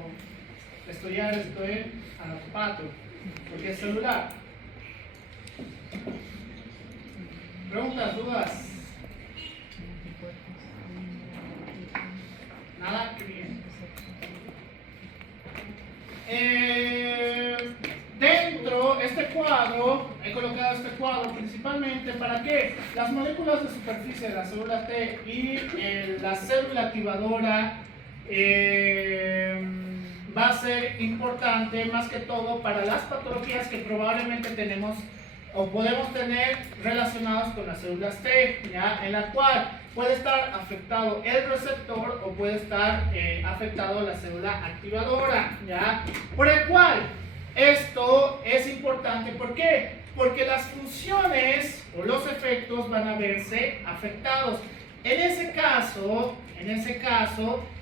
estudiar esto en anatopato, porque es celular. ¿Preguntas, dudas? Nada, qué bien. Dentro este cuadro, he colocado este cuadro principalmente para que las moléculas de superficie de la célula T y la célula activadora va a ser importante más que todo para las patologías que probablemente tenemos o podemos tener relacionados con las células T, ¿ya? En la cual puede estar afectado el receptor o puede estar afectado la célula activadora, ¿ya? Por el cual esto es importante. ¿Por qué? Porque las funciones o los efectos van a verse afectados. En ese caso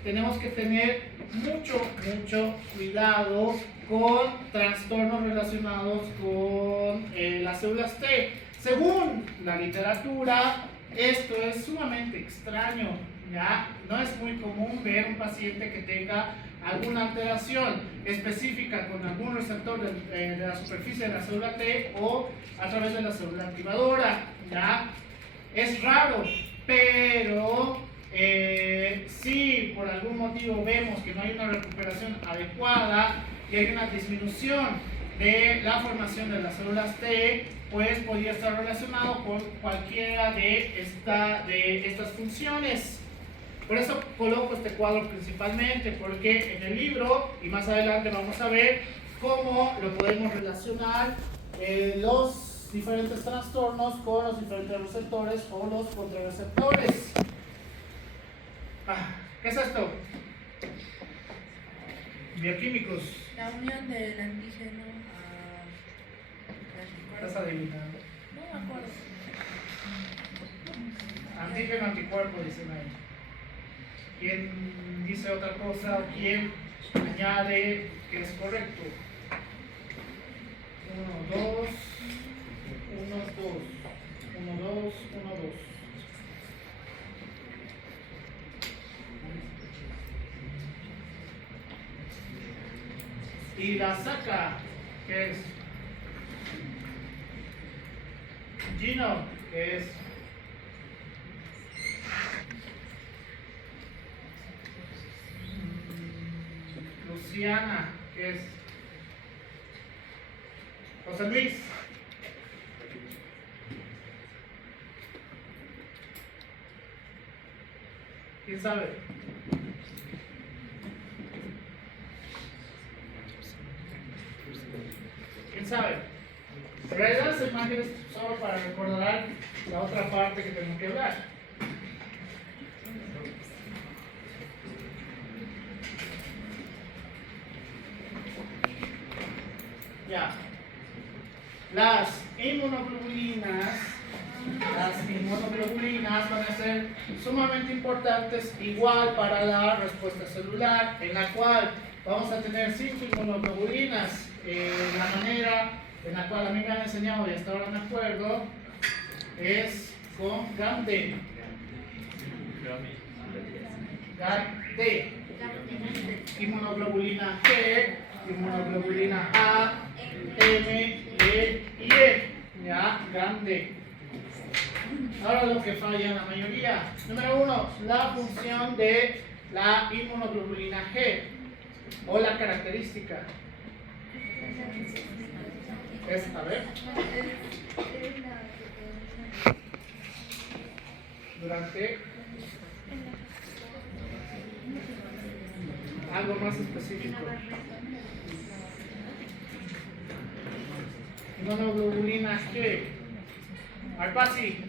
tenemos que tener mucho cuidado con trastornos relacionados con las células T. Según la literatura, esto es sumamente extraño, ¿ya? No es muy común ver un paciente que tenga alguna alteración específica con algún receptor de la superficie de la célula T o a través de la célula activadora, ¿ya? Es raro, pero si por algún motivo vemos que no hay una recuperación adecuada y hay una disminución de la formación de las células T, pues podría estar relacionado con cualquiera de estas funciones. Por eso coloco este cuadro principalmente, porque en el libro, y más adelante vamos a ver cómo lo podemos relacionar los diferentes trastornos con los diferentes receptores o los contrarreceptores. ¿Qué es esto? Bioquímicos. La unión del antígeno a Estás adivinando. No me acuerdo. Antígeno, anticuerpo, dicen ahí. ¿Quién dice otra cosa o quién añade que es correcto? 1, 2, 1, 2, 1, 2, 1, 2. Y la saca, que es Gino, que es Luciana, que es José Luis. ¿Quién sabe? ¿Quién sabe? En realidad esa imagen es solo para recordar la otra parte que tenemos que hablar. Ya. Las inmunoglobulinas van a ser sumamente importantes igual para la respuesta celular, en la cual vamos a tener 5 inmunoglobulinas. La manera en la cual a mí me han enseñado y hasta ahora me acuerdo es con GAM-D. GAM-D. Inmunoglobulina G, inmunoglobulina A, M, E y E. Ya, GAM-D. Ahora lo que falla en la mayoría. Número 1, la función de la inmunoglobulina G o la característica. Es, a ver, durante algo más específico. Inmunoglobulina G. Arpasi.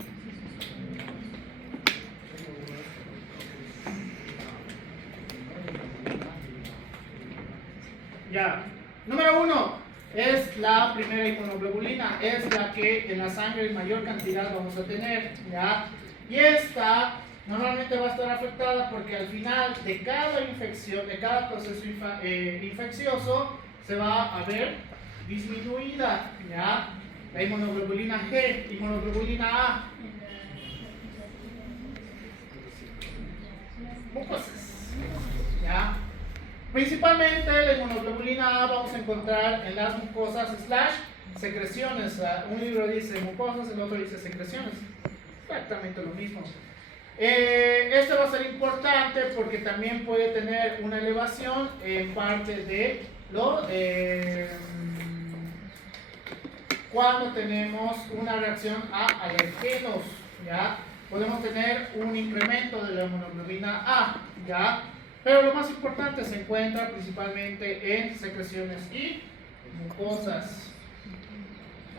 Ya. Número 1 es la primera inmunoglobulina, es la que en la sangre en mayor cantidad vamos a tener, ¿ya? Y esta normalmente va a estar afectada porque al final de cada infección, de cada proceso infeccioso, se va a ver disminuida, ¿ya? La inmunoglobulina G, inmunoglobulina A. Mucosas, ¿ya? Principalmente la inmunoglobulina A vamos a encontrar en las mucosas / secreciones. Un libro dice mucosas, el otro dice secreciones. Exactamente lo mismo. Esto va a ser importante porque también puede tener una elevación en parte de lo cuando tenemos una reacción a alergenos, ¿ya? Podemos tener un incremento de la inmunoglobulina A, ¿ya? Pero lo más importante se encuentra principalmente en secreciones y mucosas.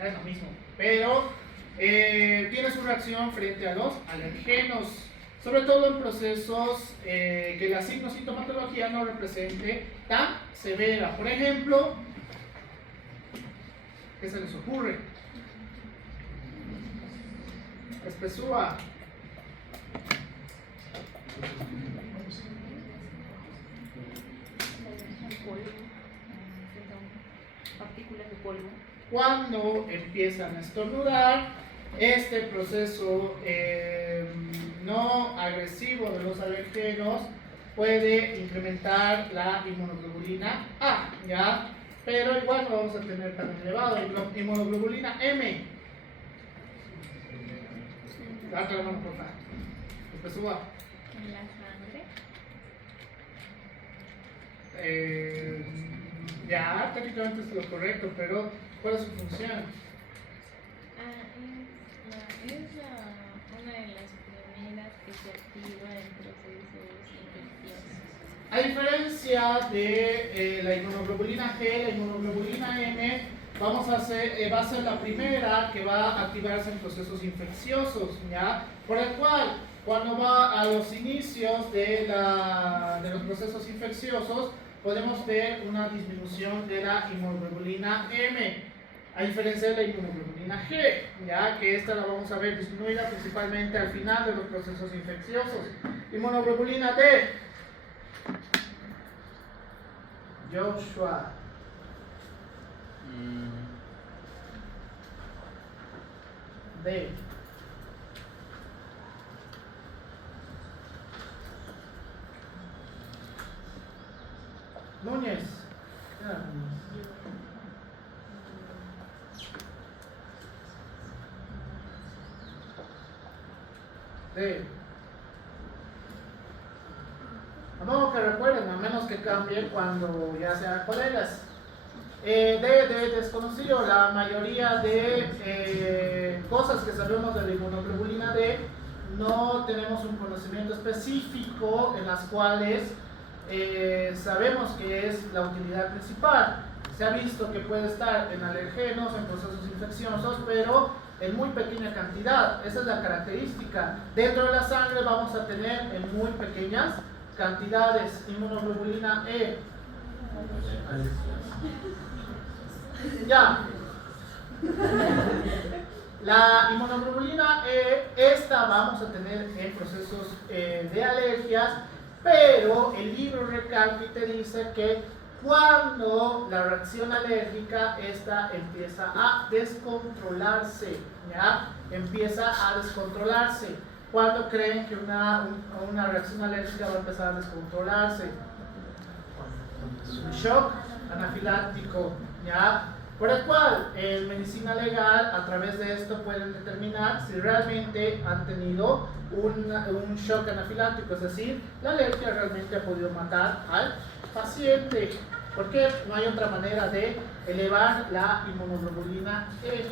Es lo mismo. Pero tiene su reacción frente a los alergenos. Sobre todo en procesos que la sintomatología no represente tan severa. Por ejemplo, ¿qué se les ocurre? Espesúa. Partículas de polvo. Cuando empiezan a estornudar, este proceso no agresivo de los alergenos puede incrementar la inmunoglobulina A, ¿ya? Pero igual no vamos a tener tan elevado. Inmunoglobulina M. Date la mano, por favor. Espesúa. En la sangre. Ya, técnicamente es lo correcto, pero ¿cuál es su función? Es una de las primeras que se activa en procesos infecciosos. A diferencia de la inmunoglobulina G, la inmunoglobulina M va a ser la primera que va a activarse en procesos infecciosos, ¿ya? Por el cual, cuando va a los inicios de los procesos infecciosos, podemos ver una disminución de la inmunoglobulina M, a diferencia de la inmunoglobulina G, ya que esta la vamos a ver disminuida principalmente al final de los procesos infecciosos. Inmunoglobulina D. Joshua. D. Núñez. D. A modo que recuerden, a menos que cambie cuando ya sean colegas. De desconocido, la mayoría de cosas que sabemos de la inmunoglobulina D no tenemos un conocimiento específico en las cuales sabemos que es la utilidad principal. se ha visto que puede estar en alergenos, en procesos infecciosos, pero en muy pequeña cantidad. Esa es la característica. Dentro de la sangre vamos a tener en muy pequeñas cantidades inmunoglobulina E. Ya. La inmunoglobulina E, esta vamos a tener en procesos de alergias, pero el libro recalca y te dice que cuando la reacción alérgica, esta empieza a descontrolarse, ¿ya? Empieza a descontrolarse. ¿Cuándo creen que una reacción alérgica va a empezar a descontrolarse? Un shock anafiláctico, ¿ya? Por el cual, en medicina legal, a través de esto pueden determinar si realmente han tenido un shock anafiláctico, es decir, la alergia realmente ha podido matar al paciente. Porque no hay otra manera de elevar la inmunoglobulina E,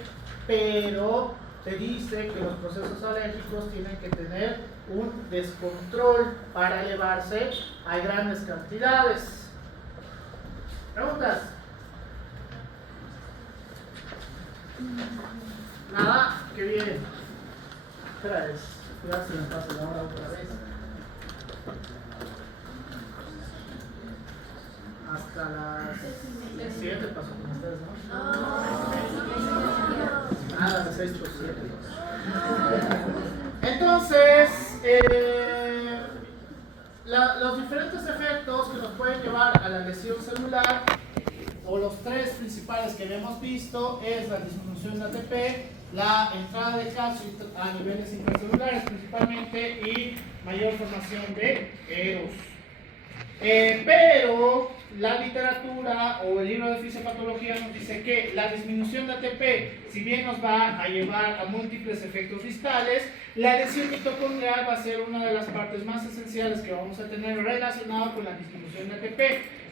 pero te dice que los procesos alérgicos tienen que tener un descontrol para elevarse a grandes cantidades. ¿Preguntas? Nada, qué bien. Espera, cuidado si me pasa la hora otra vez. Hasta las 7 pasó con ustedes, ¿no? Nada, de 6 por 7. Entonces, los diferentes efectos que nos pueden llevar a la lesión celular, o los tres principales que hemos visto, es la disminución de ATP, la entrada de calcio a niveles intracelulares principalmente y mayor formación de EROS. Pero la literatura o el libro de fisiopatología nos dice que la disminución de ATP, si bien nos va a llevar a múltiples efectos distales, la lesión mitocondrial va a ser una de las partes más esenciales que vamos a tener relacionado con la disminución de ATP,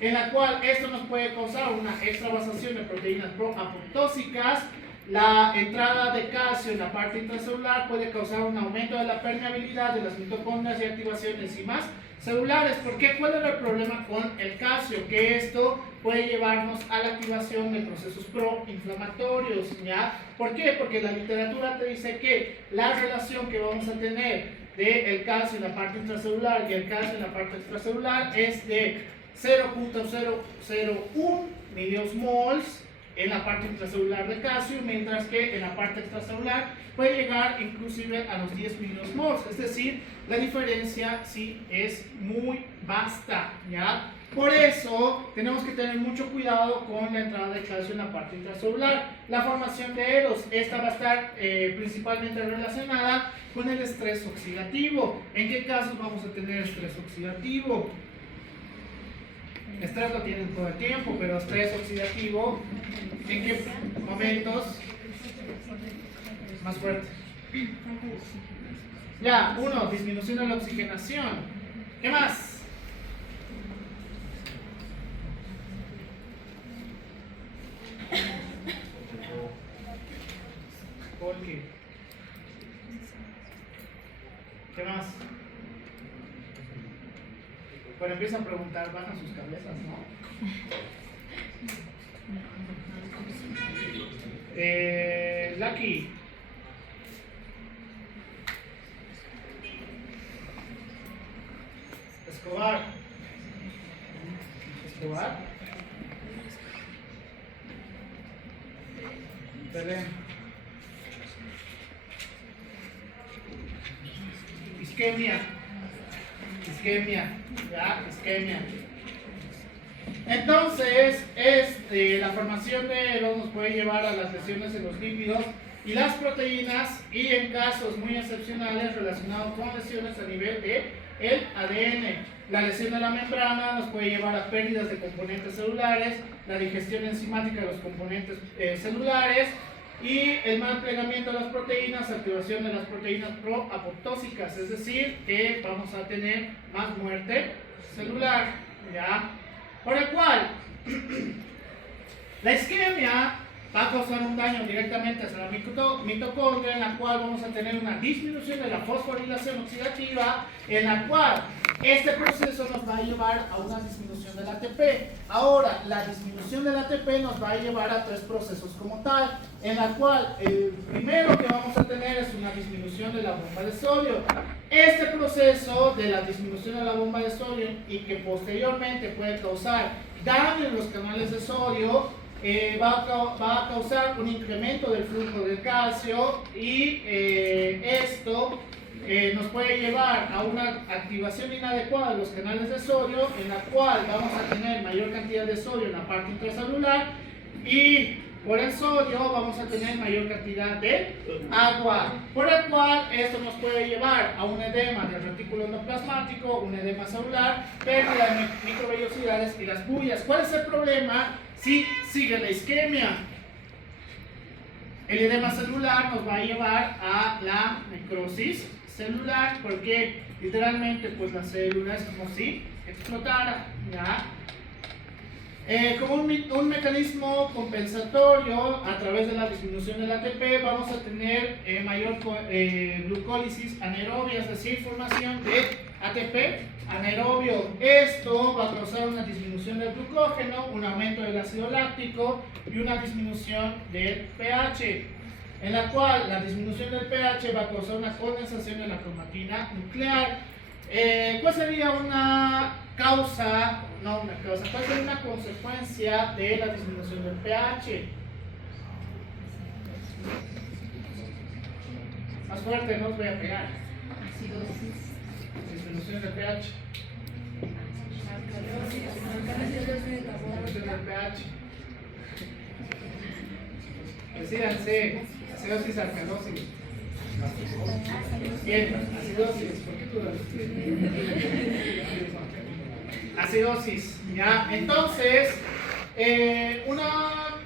en la cual esto nos puede causar una extravasación de proteínas proapoptóxicas. La entrada de calcio en la parte intracelular puede causar un aumento de la permeabilidad de las mitocondrias y activación de enzimas celulares. ¿Por qué? ¿Cuál era el problema con el calcio? Que esto puede llevarnos a la activación de procesos proinflamatorios, ¿ya? ¿Por qué? Porque la literatura te dice que la relación que vamos a tener del calcio en la parte intracelular y el calcio en la parte extracelular es de 0.001 miliosmoles en la parte intracelular de calcio, mientras que en la parte extracelular puede llegar inclusive a los 10 miliosmoles, es decir, la diferencia sí es muy vasta, ¿ya? Por eso tenemos que tener mucho cuidado con la entrada de calcio en la parte intracelular. La formación de EROS, esta va a estar principalmente relacionada con el estrés oxidativo. ¿En qué casos vamos a tener estrés oxidativo? Estrés lo tienen todo el tiempo, pero estrés oxidativo, ¿en qué momentos? Más fuerte. Ya, 1, disminución de la oxigenación. ¿Qué más? ¿Qué más? Cuando empiezan a preguntar, bajan sus cabezas, ¿no? Lucky. Escobar. Belén. Isquemia. ¿Ya? Isquemia. Entonces, la formación de EROS nos puede llevar a las lesiones en los lípidos y las proteínas, y en casos muy excepcionales relacionados con lesiones a nivel de el ADN. La lesión de la membrana nos puede llevar a pérdidas de componentes celulares, la digestión enzimática de los componentes celulares y el mal plegamiento de las proteínas, activación de las proteínas proapoptóxicas, es decir, que vamos a tener más muerte celular, ¿ya? Por el cual, la isquemia va a causar un daño directamente hacia la mitocondria, en la cual vamos a tener una disminución de la fosforilación oxidativa, en la cual Este proceso nos va a llevar a una disminución del ATP. Ahora, la disminución del ATP nos va a llevar a 3 procesos como tal, en la cual el primero que vamos a tener es una disminución de la bomba de sodio. Este proceso de la disminución de la bomba de sodio y que posteriormente puede causar daño en los canales de sodio, va a causar un incremento del flujo del calcio y esto nos puede llevar a una activación inadecuada de los canales de sodio, en la cual vamos a tener mayor cantidad de sodio en la parte intracelular y por el sodio vamos a tener mayor cantidad de agua, por el cual esto nos puede llevar a un edema del retículo endoplasmático, un edema celular, pérdida de microvellosidades y las bullas. ¿Cuál es el problema? Si sigue la isquemia. El edema celular nos va a llevar a la necrosis celular, porque literalmente pues la célula es como si explotara, ¿ya? Como un mecanismo compensatorio, a través de la disminución del ATP vamos a tener mayor glucólisis anaerobia, es decir, formación de ATP anaerobio. Esto va a causar una disminución del glucógeno, un aumento del ácido láctico y una disminución del pH, en la cual la disminución del pH va a causar una condensación de la cromatina nuclear. ¿Cuál sería una causa? No, una causa. ¿Cuál sería una consecuencia de la disminución del pH? Más fuerte, no os voy a pegar. Disminución del pH. Disminución del pH. Decídanse, acidosis, alcalosis. Bien, acidosis. ¿Por qué tú la acidosis, ¿ya? Entonces, una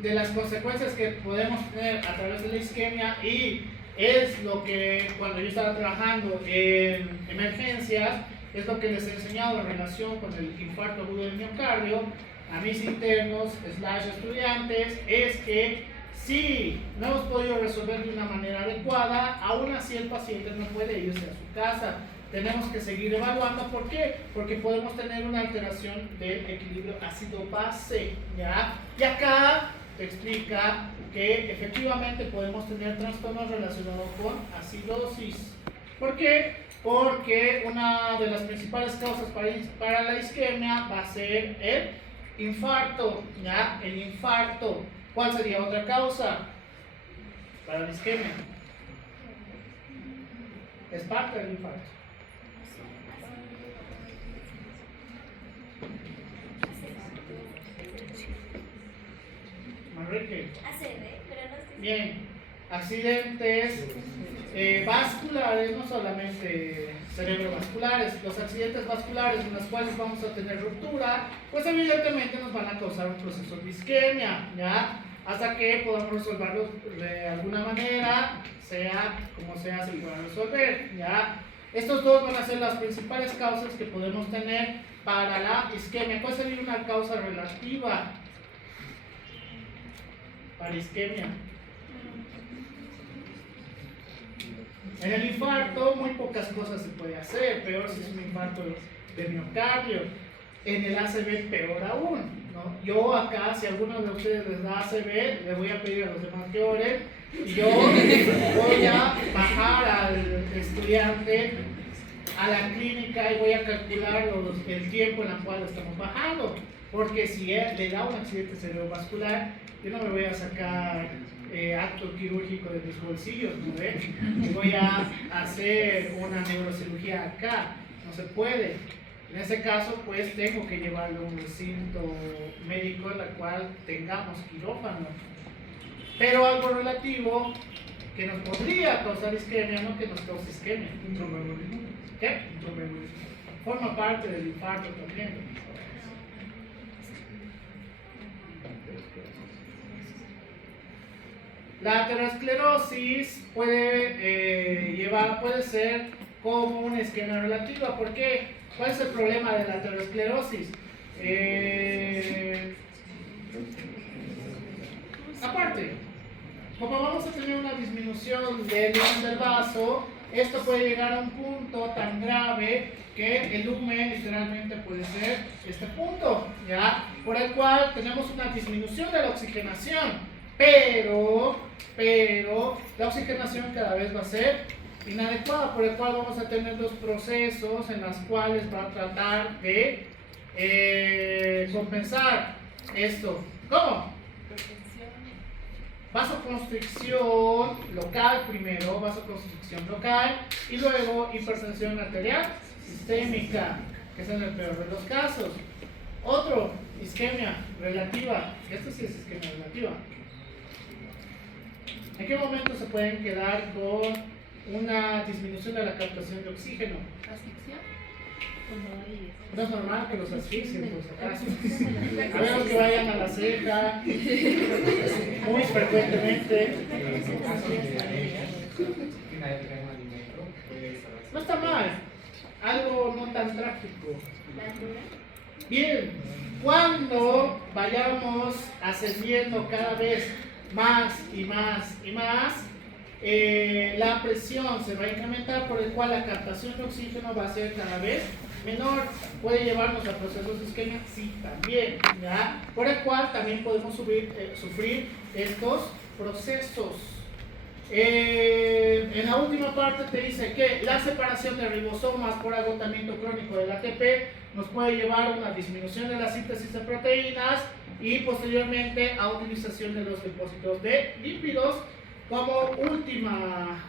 de las consecuencias que podemos tener a través de la isquemia, y es lo que cuando yo estaba trabajando en emergencias, es lo que les he enseñado en relación con el infarto agudo del miocardio a mis internos / estudiantes, es que si no hemos podido resolver de una manera adecuada, aún así el paciente no puede irse a su casa. Tenemos que seguir evaluando. ¿Por qué? Porque podemos tener una alteración del equilibrio ácido-base, ¿ya? Y acá te explica que efectivamente podemos tener trastornos relacionados con acidosis. ¿Por qué? Porque una de las principales causas para la isquemia va a ser el infarto, ¿ya? El infarto. ¿Cuál sería otra causa para la isquemia? Es parte del infarto. Manrique. Bien, accidentes vasculares, no solamente cerebrovasculares, los accidentes vasculares en los cuales vamos a tener ruptura, pues evidentemente nos van a causar un proceso de isquemia, ¿ya? Hasta que podamos resolverlos de alguna manera, sea como sea, se pueda resolver, ¿ya? Estos dos van a ser las principales causas que podemos tener para la isquemia. ¿Cuál sería una causa relativa para isquemia? En el infarto muy pocas cosas se puede hacer, peor si es un infarto de miocardio. En el ACV peor aún, ¿no? Yo acá, si alguno de ustedes les da ACV, le voy a pedir a los demás que oren, y yo voy a bajar al estudiante a la clínica y voy a calcular el tiempo en el cual estamos bajando, porque si él le da un accidente cerebrovascular, yo no me voy a sacar acto quirúrgico de mis bolsillos, ¿no ve? Y voy a hacer una neurocirugía acá, no se puede. En ese caso, pues tengo que llevarlo a un recinto médico en el cual tengamos quirófano. Pero algo relativo que nos podría causar isquemia, no que nos cause isquemia. Intramemorismo. ¿Qué? Forma parte del infarto también. La aterosclerosis puede ser como una isquemia relativa. ¿Por qué? ¿Cuál es el problema de la aterosclerosis? Aparte, como vamos a tener una disminución del volumen del vaso, esto puede llegar a un punto punto tan grave que el lumen literalmente puede ser este punto, ¿ya? Por el cual tenemos una disminución de la oxigenación, pero la oxigenación cada vez va a ser inadecuada, por el cual vamos a tener dos procesos en los cuales va a tratar de compensar esto. ¿Cómo? Vasoconstricción local primero, vasoconstricción local y luego hipertensión arterial sistémica, que es en el peor de los casos. Otro, isquemia relativa. Esto sí es isquemia relativa. ¿En qué momento se pueden quedar con una disminución de la captación de oxígeno? ¿Asfixia? No es normal que los asfixien, por si acaso. A menos que vayan a la ceja muy frecuentemente. No está mal, algo no tan trágico. Bien, cuando vayamos ascendiendo cada vez más y más y más, la presión se va a incrementar, por el cual la captación de oxígeno va a ser cada vez menor. ¿Puede llevarnos a procesos isquémicos? Sí, también, ¿ya? Por el cual también podemos sufrir estos procesos. En la última parte te dice que la separación de ribosomas por agotamiento crónico del ATP nos puede llevar a una disminución de la síntesis de proteínas y posteriormente a utilización de los depósitos de lípidos como última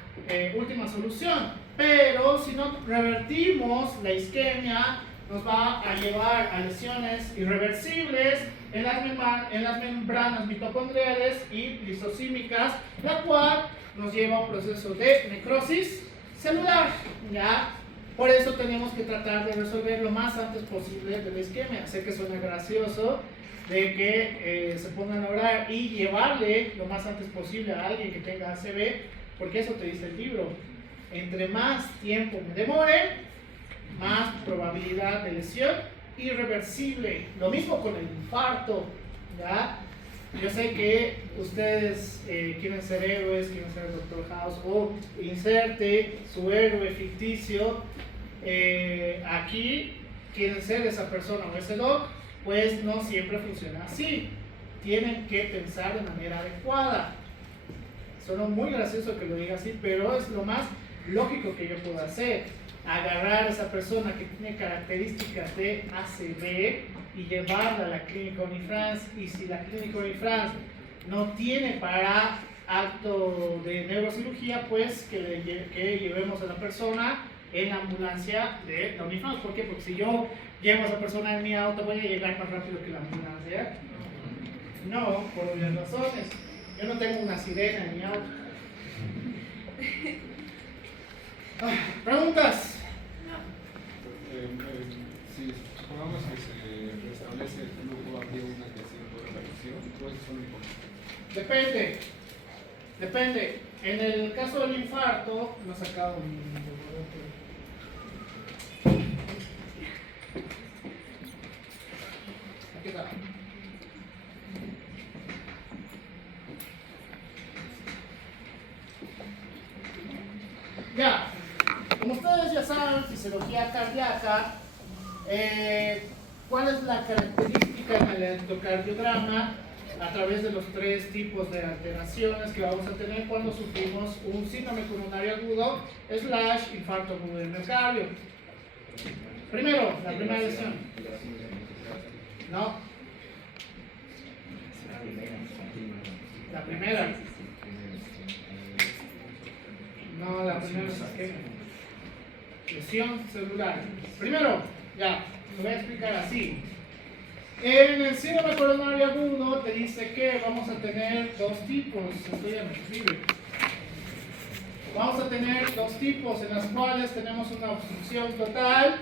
solución. Pero si no revertimos la isquemia, nos va a llevar a lesiones irreversibles en las membranas mitocondriales y lisosímicas, la cual nos lleva a un proceso de necrosis celular, ¿ya? Por eso tenemos que tratar de resolver lo más antes posible de la isquemia. Sé que suena gracioso de que se pongan a orar y llevarle lo más antes posible a alguien que tenga ACV, porque eso te dice el libro. Entre más tiempo me demore, más probabilidad de lesión irreversible. Lo mismo con el infarto, ¿ya? Yo sé que ustedes quieren ser héroes, quieren ser Dr. House o inserte su héroe ficticio aquí, quieren ser esa persona o ese doc, pues no siempre funciona así. Tienen que pensar de manera adecuada. Suena muy gracioso que lo diga así, pero es lo más lógico que yo puedo hacer. Agarrar a esa persona que tiene características de ACV y llevarla a la clínica Unifrance, y si la clínica Unifrance no tiene para acto de neurocirugía, pues que llevemos a la persona en la ambulancia de la Unifrance. ¿Por qué? Porque si yo llevo a esa persona en mi auto, voy a llegar más rápido que la ambulancia. No, por obvias razones. Yo no tengo una sirena en mi auto. ¿Preguntas? Si supongamos que se restablece el flujo, habría una creación por evaluación, ¿cuál es lo importante? Depende. En el caso del infarto, no he sacado aquí está. Ya, como ustedes ya saben, fisiología cardíaca, ¿cuál es la característica en el electrocardiograma a través de los tres tipos de alteraciones que vamos a tener cuando sufrimos un síndrome coronario agudo / infarto agudo del miocardio? Primero, la primera lesión. No. La primera. No, la primera es isquemia. Lesión celular. Primero, ya, lo voy a explicar así. En el síndrome coronario agudo te dice que vamos a tener dos tipos. Esto ya me escribe. Vamos a tener dos tipos en los cuales tenemos una obstrucción total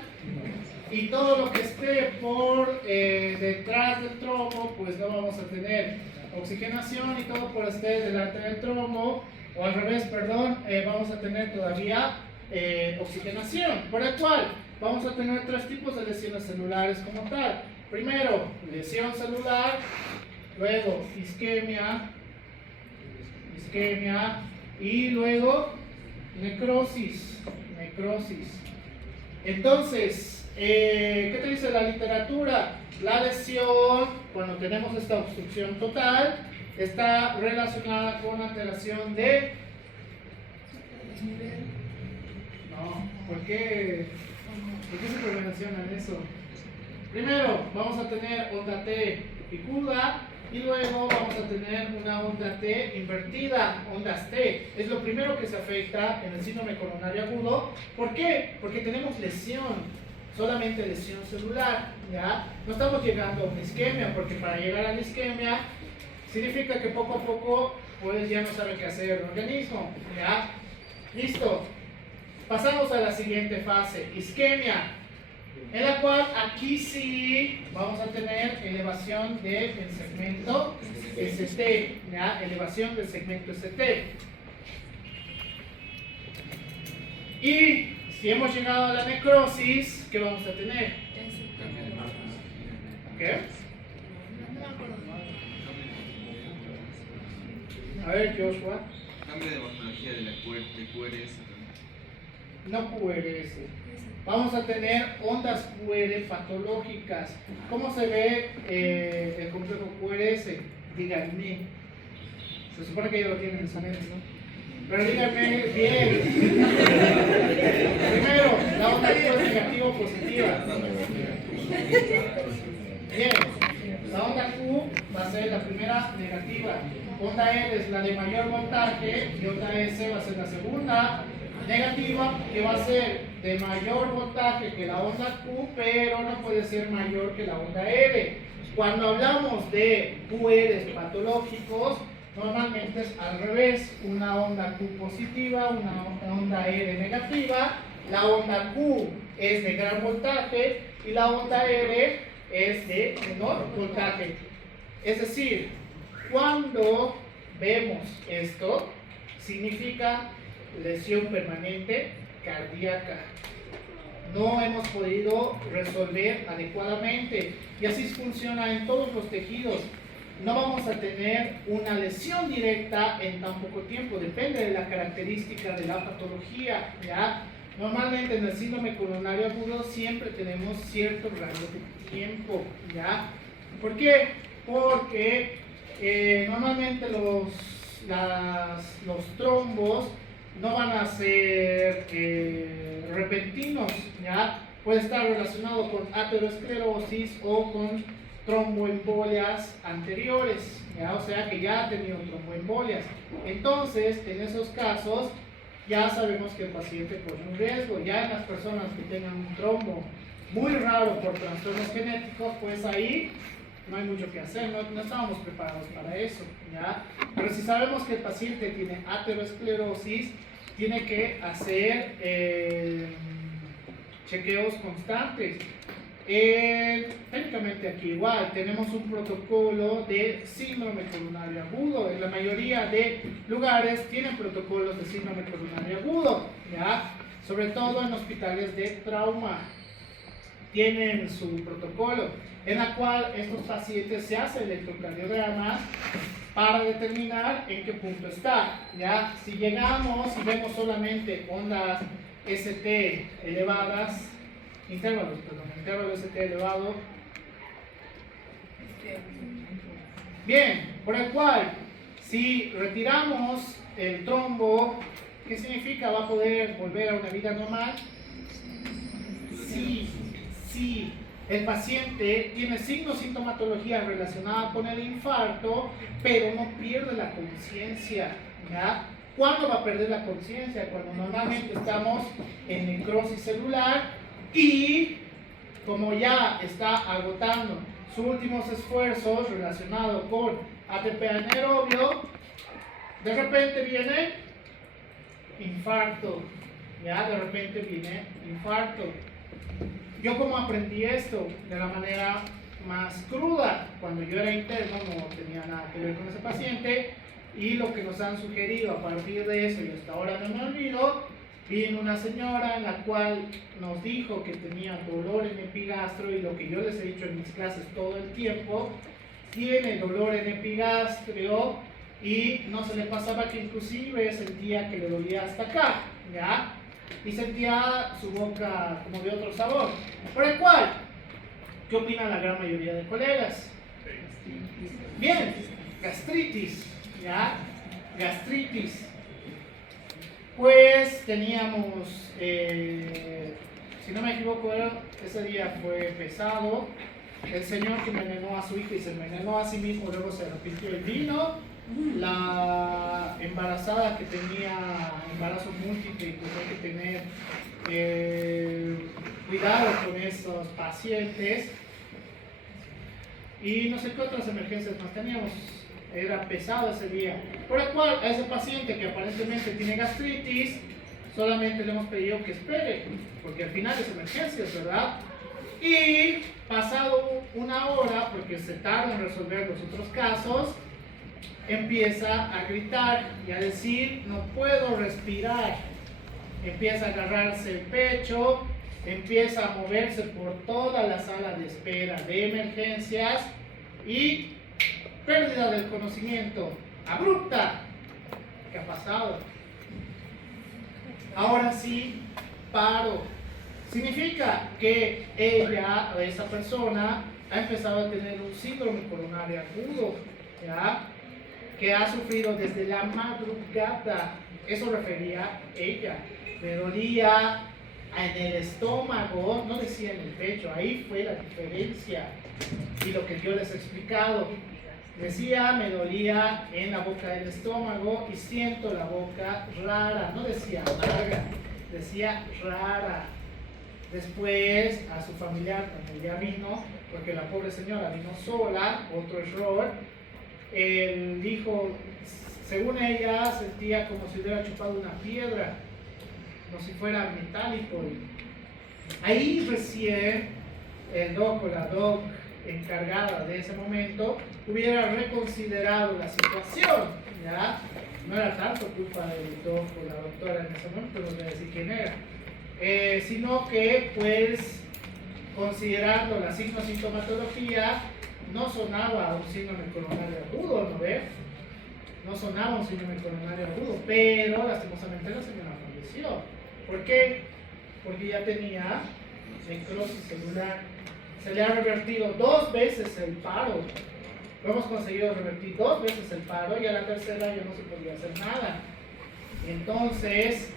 y todo lo que esté por detrás del trombo, pues no vamos a tener oxigenación, y todo por esté delante del trombo, o al revés, perdón, vamos a tener todavía oxigenación, por el cual vamos a tener tres tipos de lesiones celulares como tal. Primero, lesión celular, luego isquemia, y luego necrosis. Entonces, ¿qué te dice la literatura? La lesión, cuando tenemos esta obstrucción total, está relacionada con alteración de... No, ¿por qué se relacionan eso? Primero, vamos a tener onda T picuda y luego vamos a tener una onda T invertida, ondas T. Es lo primero que se afecta en el síndrome coronario agudo. ¿Por qué? Porque tenemos lesión, solamente lesión celular, ¿ya? No estamos llegando a una isquemia, porque para llegar a la isquemia significa que poco a poco pues ya no sabe qué hacer el organismo, ¿ya? Listo. Pasamos a la siguiente fase, isquemia, en la cual aquí sí vamos a tener elevación del segmento ST, ¿ya? Elevación del segmento ST. Y si hemos llegado a la necrosis, ¿qué vamos a tener? ¿Qué? A ver, Joshua. Cambio de morfología de la QRS. No QRS. Vamos a tener ondas QR patológicas. ¿Cómo se ve el complejo QRS? Díganme. Se supone que ya lo tienen en su mente, ¿no? Pero díganme bien. Primero, la onda Q es negativa o positiva. Bien. La onda Q va a ser la primera negativa. Onda L es la de mayor voltaje y onda S va a ser la segunda negativa, que va a ser de mayor voltaje que la onda Q, pero no puede ser mayor que la onda L. Cuando hablamos de QRs patológicos, normalmente es al revés, una onda Q positiva, una onda R negativa, la onda Q es de gran voltaje y la onda R es de menor voltaje. Es decir, cuando vemos esto, significa lesión permanente cardíaca. No hemos podido resolver adecuadamente y así funciona en todos los tejidos. No vamos a tener una lesión directa en tan poco tiempo, depende de la característica de la patología, ¿ya? Normalmente en el síndrome coronario agudo siempre tenemos cierto rango de tiempo, ¿ya? ¿Por qué? Porque normalmente los trombos no van a ser repentinos, ¿ya? Puede estar relacionado con aterosclerosis o con tromboembolias anteriores, ¿ya? O sea que ya ha tenido tromboembolias. Entonces, en esos casos, ya sabemos que el paciente pone un riesgo. Ya en las personas que tengan un trombo muy raro por trastornos genéticos, pues ahí no hay mucho que hacer, no estábamos preparados para eso, ¿ya? Pero si sabemos que el paciente tiene aterosclerosis, tiene que hacer chequeos constantes. Técnicamente aquí igual, tenemos un protocolo de síndrome coronario agudo. En la mayoría de lugares tienen protocolos de síndrome coronario agudo, ¿ya? Sobre todo en hospitales de trauma. Tienen su protocolo, en la cual estos pacientes se hacen electrocardiogramas para determinar en qué punto está, ¿ya? Si llegamos y vemos solamente ondas ST elevadas, intervalos ST elevado, bien, por el cual, si retiramos el trombo, ¿qué significa? ¿Va a poder volver a una vida normal? Sí, el paciente tiene signos, sintomatología relacionada con el infarto, pero no pierde la conciencia, ¿ya? ¿Cuándo va a perder la conciencia? Cuando normalmente estamos en necrosis celular y como ya está agotando sus últimos esfuerzos relacionados con ATP anaerobio, de repente viene infarto, ¿ya? De repente viene infarto. Yo como aprendí esto de la manera más cruda, cuando yo era interno no tenía nada que ver con ese paciente y lo que nos han sugerido a partir de eso, y hasta ahora no me olvido, vino una señora en la cual nos dijo que tenía dolor en epigastro y lo que yo les he dicho en mis clases todo el tiempo, tiene dolor en epigastrio y no se le pasaba que inclusive sentía que le dolía hasta acá, ¿ya? y sentía su boca como de otro sabor. Por el cual, ¿qué opina la gran mayoría de colegas? Bien, gastritis, ¿ya? Gastritis. Pues teníamos, si no me equivoco, ese día fue pesado. El señor que envenenó a su hija y se envenenó a sí mismo, luego se arrepintió el vino. La embarazada que tenía embarazo múltiple y pues hay que tener cuidado con esos pacientes. Y no sé qué otras emergencias más teníamos. Era pesado ese día. Por el cual, a ese paciente que aparentemente tiene gastritis, solamente le hemos pedido que espere, porque al final es emergencias, ¿verdad? Y pasado una hora, porque se tarda en resolver los otros casos, empieza a gritar y a decir, no puedo respirar. Empieza a agarrarse el pecho, empieza a moverse por toda la sala de espera de emergencias y pérdida del conocimiento abrupta. ¿Qué ha pasado? Ahora sí, paro. Significa que ella, o esa persona, ha empezado a tener un síndrome coronario agudo, ¿ya? Que ha sufrido desde la madrugada. Eso refería ella. Me dolía en el estómago, no decía en el pecho, ahí fue la diferencia. Y lo que yo les he explicado. Decía, me dolía en la boca del estómago y siento la boca rara. No decía amarga, decía rara. Después a su familiar, cuando ya vino, porque la pobre señora vino sola, otro error, él dijo, según ella, sentía como si hubiera chupado una piedra, como si fuera metálico. Ahí recién el doc o la doc encargada de ese momento hubiera reconsiderado la situación, ¿ya? No era tanto culpa del doc o la doctora en ese momento, no voy a decir quién era, sino que pues considerando la sintomatología no sonaba un síndrome coronario agudo, ¿no ves? No sonaba un síndrome coronario agudo, pero lastimosamente la señora falleció. ¿Por qué? Porque ya tenía necrosis celular. Se le ha revertido 2 veces el paro. Lo hemos conseguido revertir 2 veces el paro y a la tercera ya no se podía hacer nada. Entonces,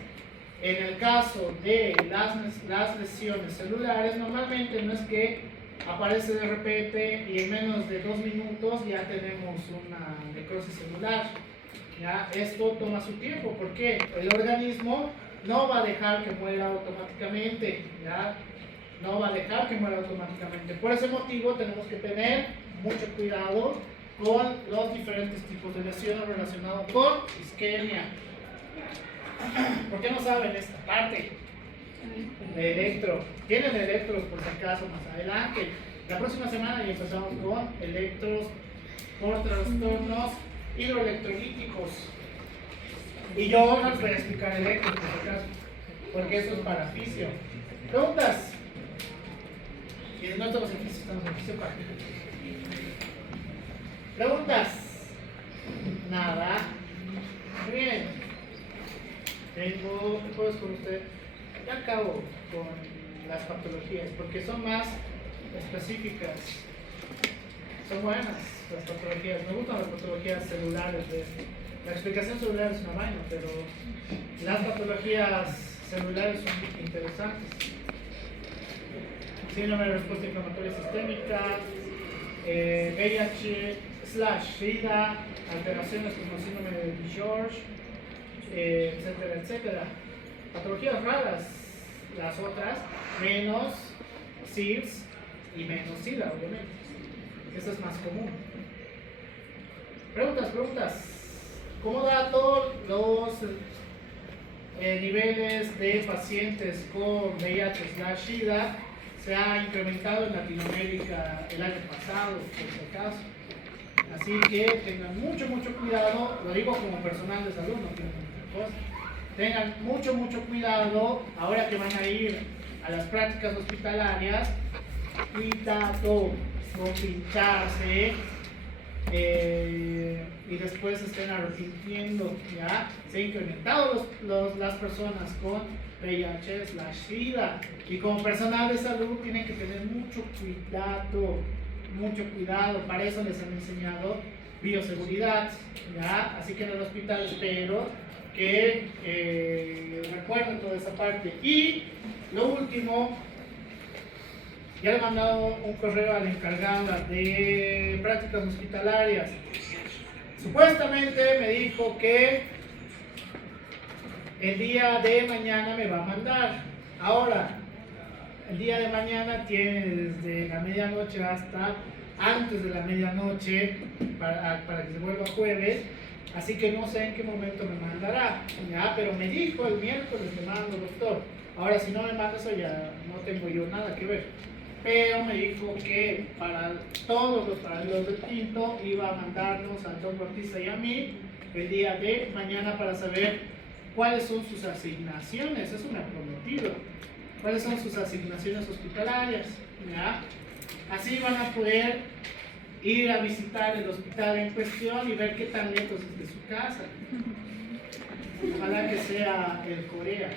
en el caso de las lesiones celulares, normalmente no es que aparece de repente y en menos de 2 minutos ya tenemos una necrosis celular. ¿Ya? Esto toma su tiempo porque el organismo no va a dejar que muera automáticamente. ¿Ya? No va a dejar que muera automáticamente. Por ese motivo tenemos que tener mucho cuidado con los diferentes tipos de lesiones relacionados con isquemia. ¿Por qué no saben esta parte? De electro. Tienen electros por si acaso más adelante. La próxima semana ya empezamos con electros por trastornos hidroelectrolíticos. Y yo no les voy a explicar electros por si acaso, porque eso es para fisio. ¿Preguntas? Y no estamos en fisio, estamos en fisio práctico. ¿Preguntas? Nada. Muy bien. Tengo cosas con usted. Ya acabo con las patologías porque son más específicas. Son buenas las patologías. Me gustan las patologías celulares. La explicación celular es una vaina, pero las patologías celulares son interesantes. Síndrome de respuesta inflamatoria sistémica, VIH/SIDA, alteraciones como síndrome de George, etcétera, etcétera. Patologías raras, las otras, menos SIDS y menos SIDA, obviamente. Eso es más común. Preguntas. Como dato, los niveles de pacientes con VIH/SIDA se ha incrementado en Latinoamérica el año pasado, por si acaso. Así que tengan mucho cuidado, lo digo como personal de salud, no tengo otra cosa. Tengan mucho cuidado ahora que van a ir a las prácticas hospitalarias. Cuidado con pincharse y después se estén arrepintiendo, ¿ya? Se han incrementado las personas con VIH/SIDA, y como personal de salud tienen que tener mucho cuidado, para eso les han enseñado bioseguridad, ¿ya? Así que en el hospital espero que recuerden toda esa parte. Y lo último, ya le he mandado un correo a la encargada de prácticas hospitalarias. Supuestamente me dijo que el día de mañana me va a mandar. Ahora, el día de mañana tiene desde la medianoche hasta antes de la medianoche para que se vuelva jueves. Así que no sé en qué momento me mandará, ¿ya? Pero me dijo el miércoles le mando, doctor. Ahora, si no me manda eso, ya no tengo yo nada que ver. Pero me dijo que para todos los paralelos del quinto iba a mandarnos al doctor Bautista y a mí el día de mañana para saber cuáles son sus asignaciones. Eso me ha prometido. ¿Cuáles son sus asignaciones hospitalarias? ¿Ya? Así van a poder ir a visitar el hospital en cuestión y ver qué tan lejos es de su casa. Ojalá que sea el Corea.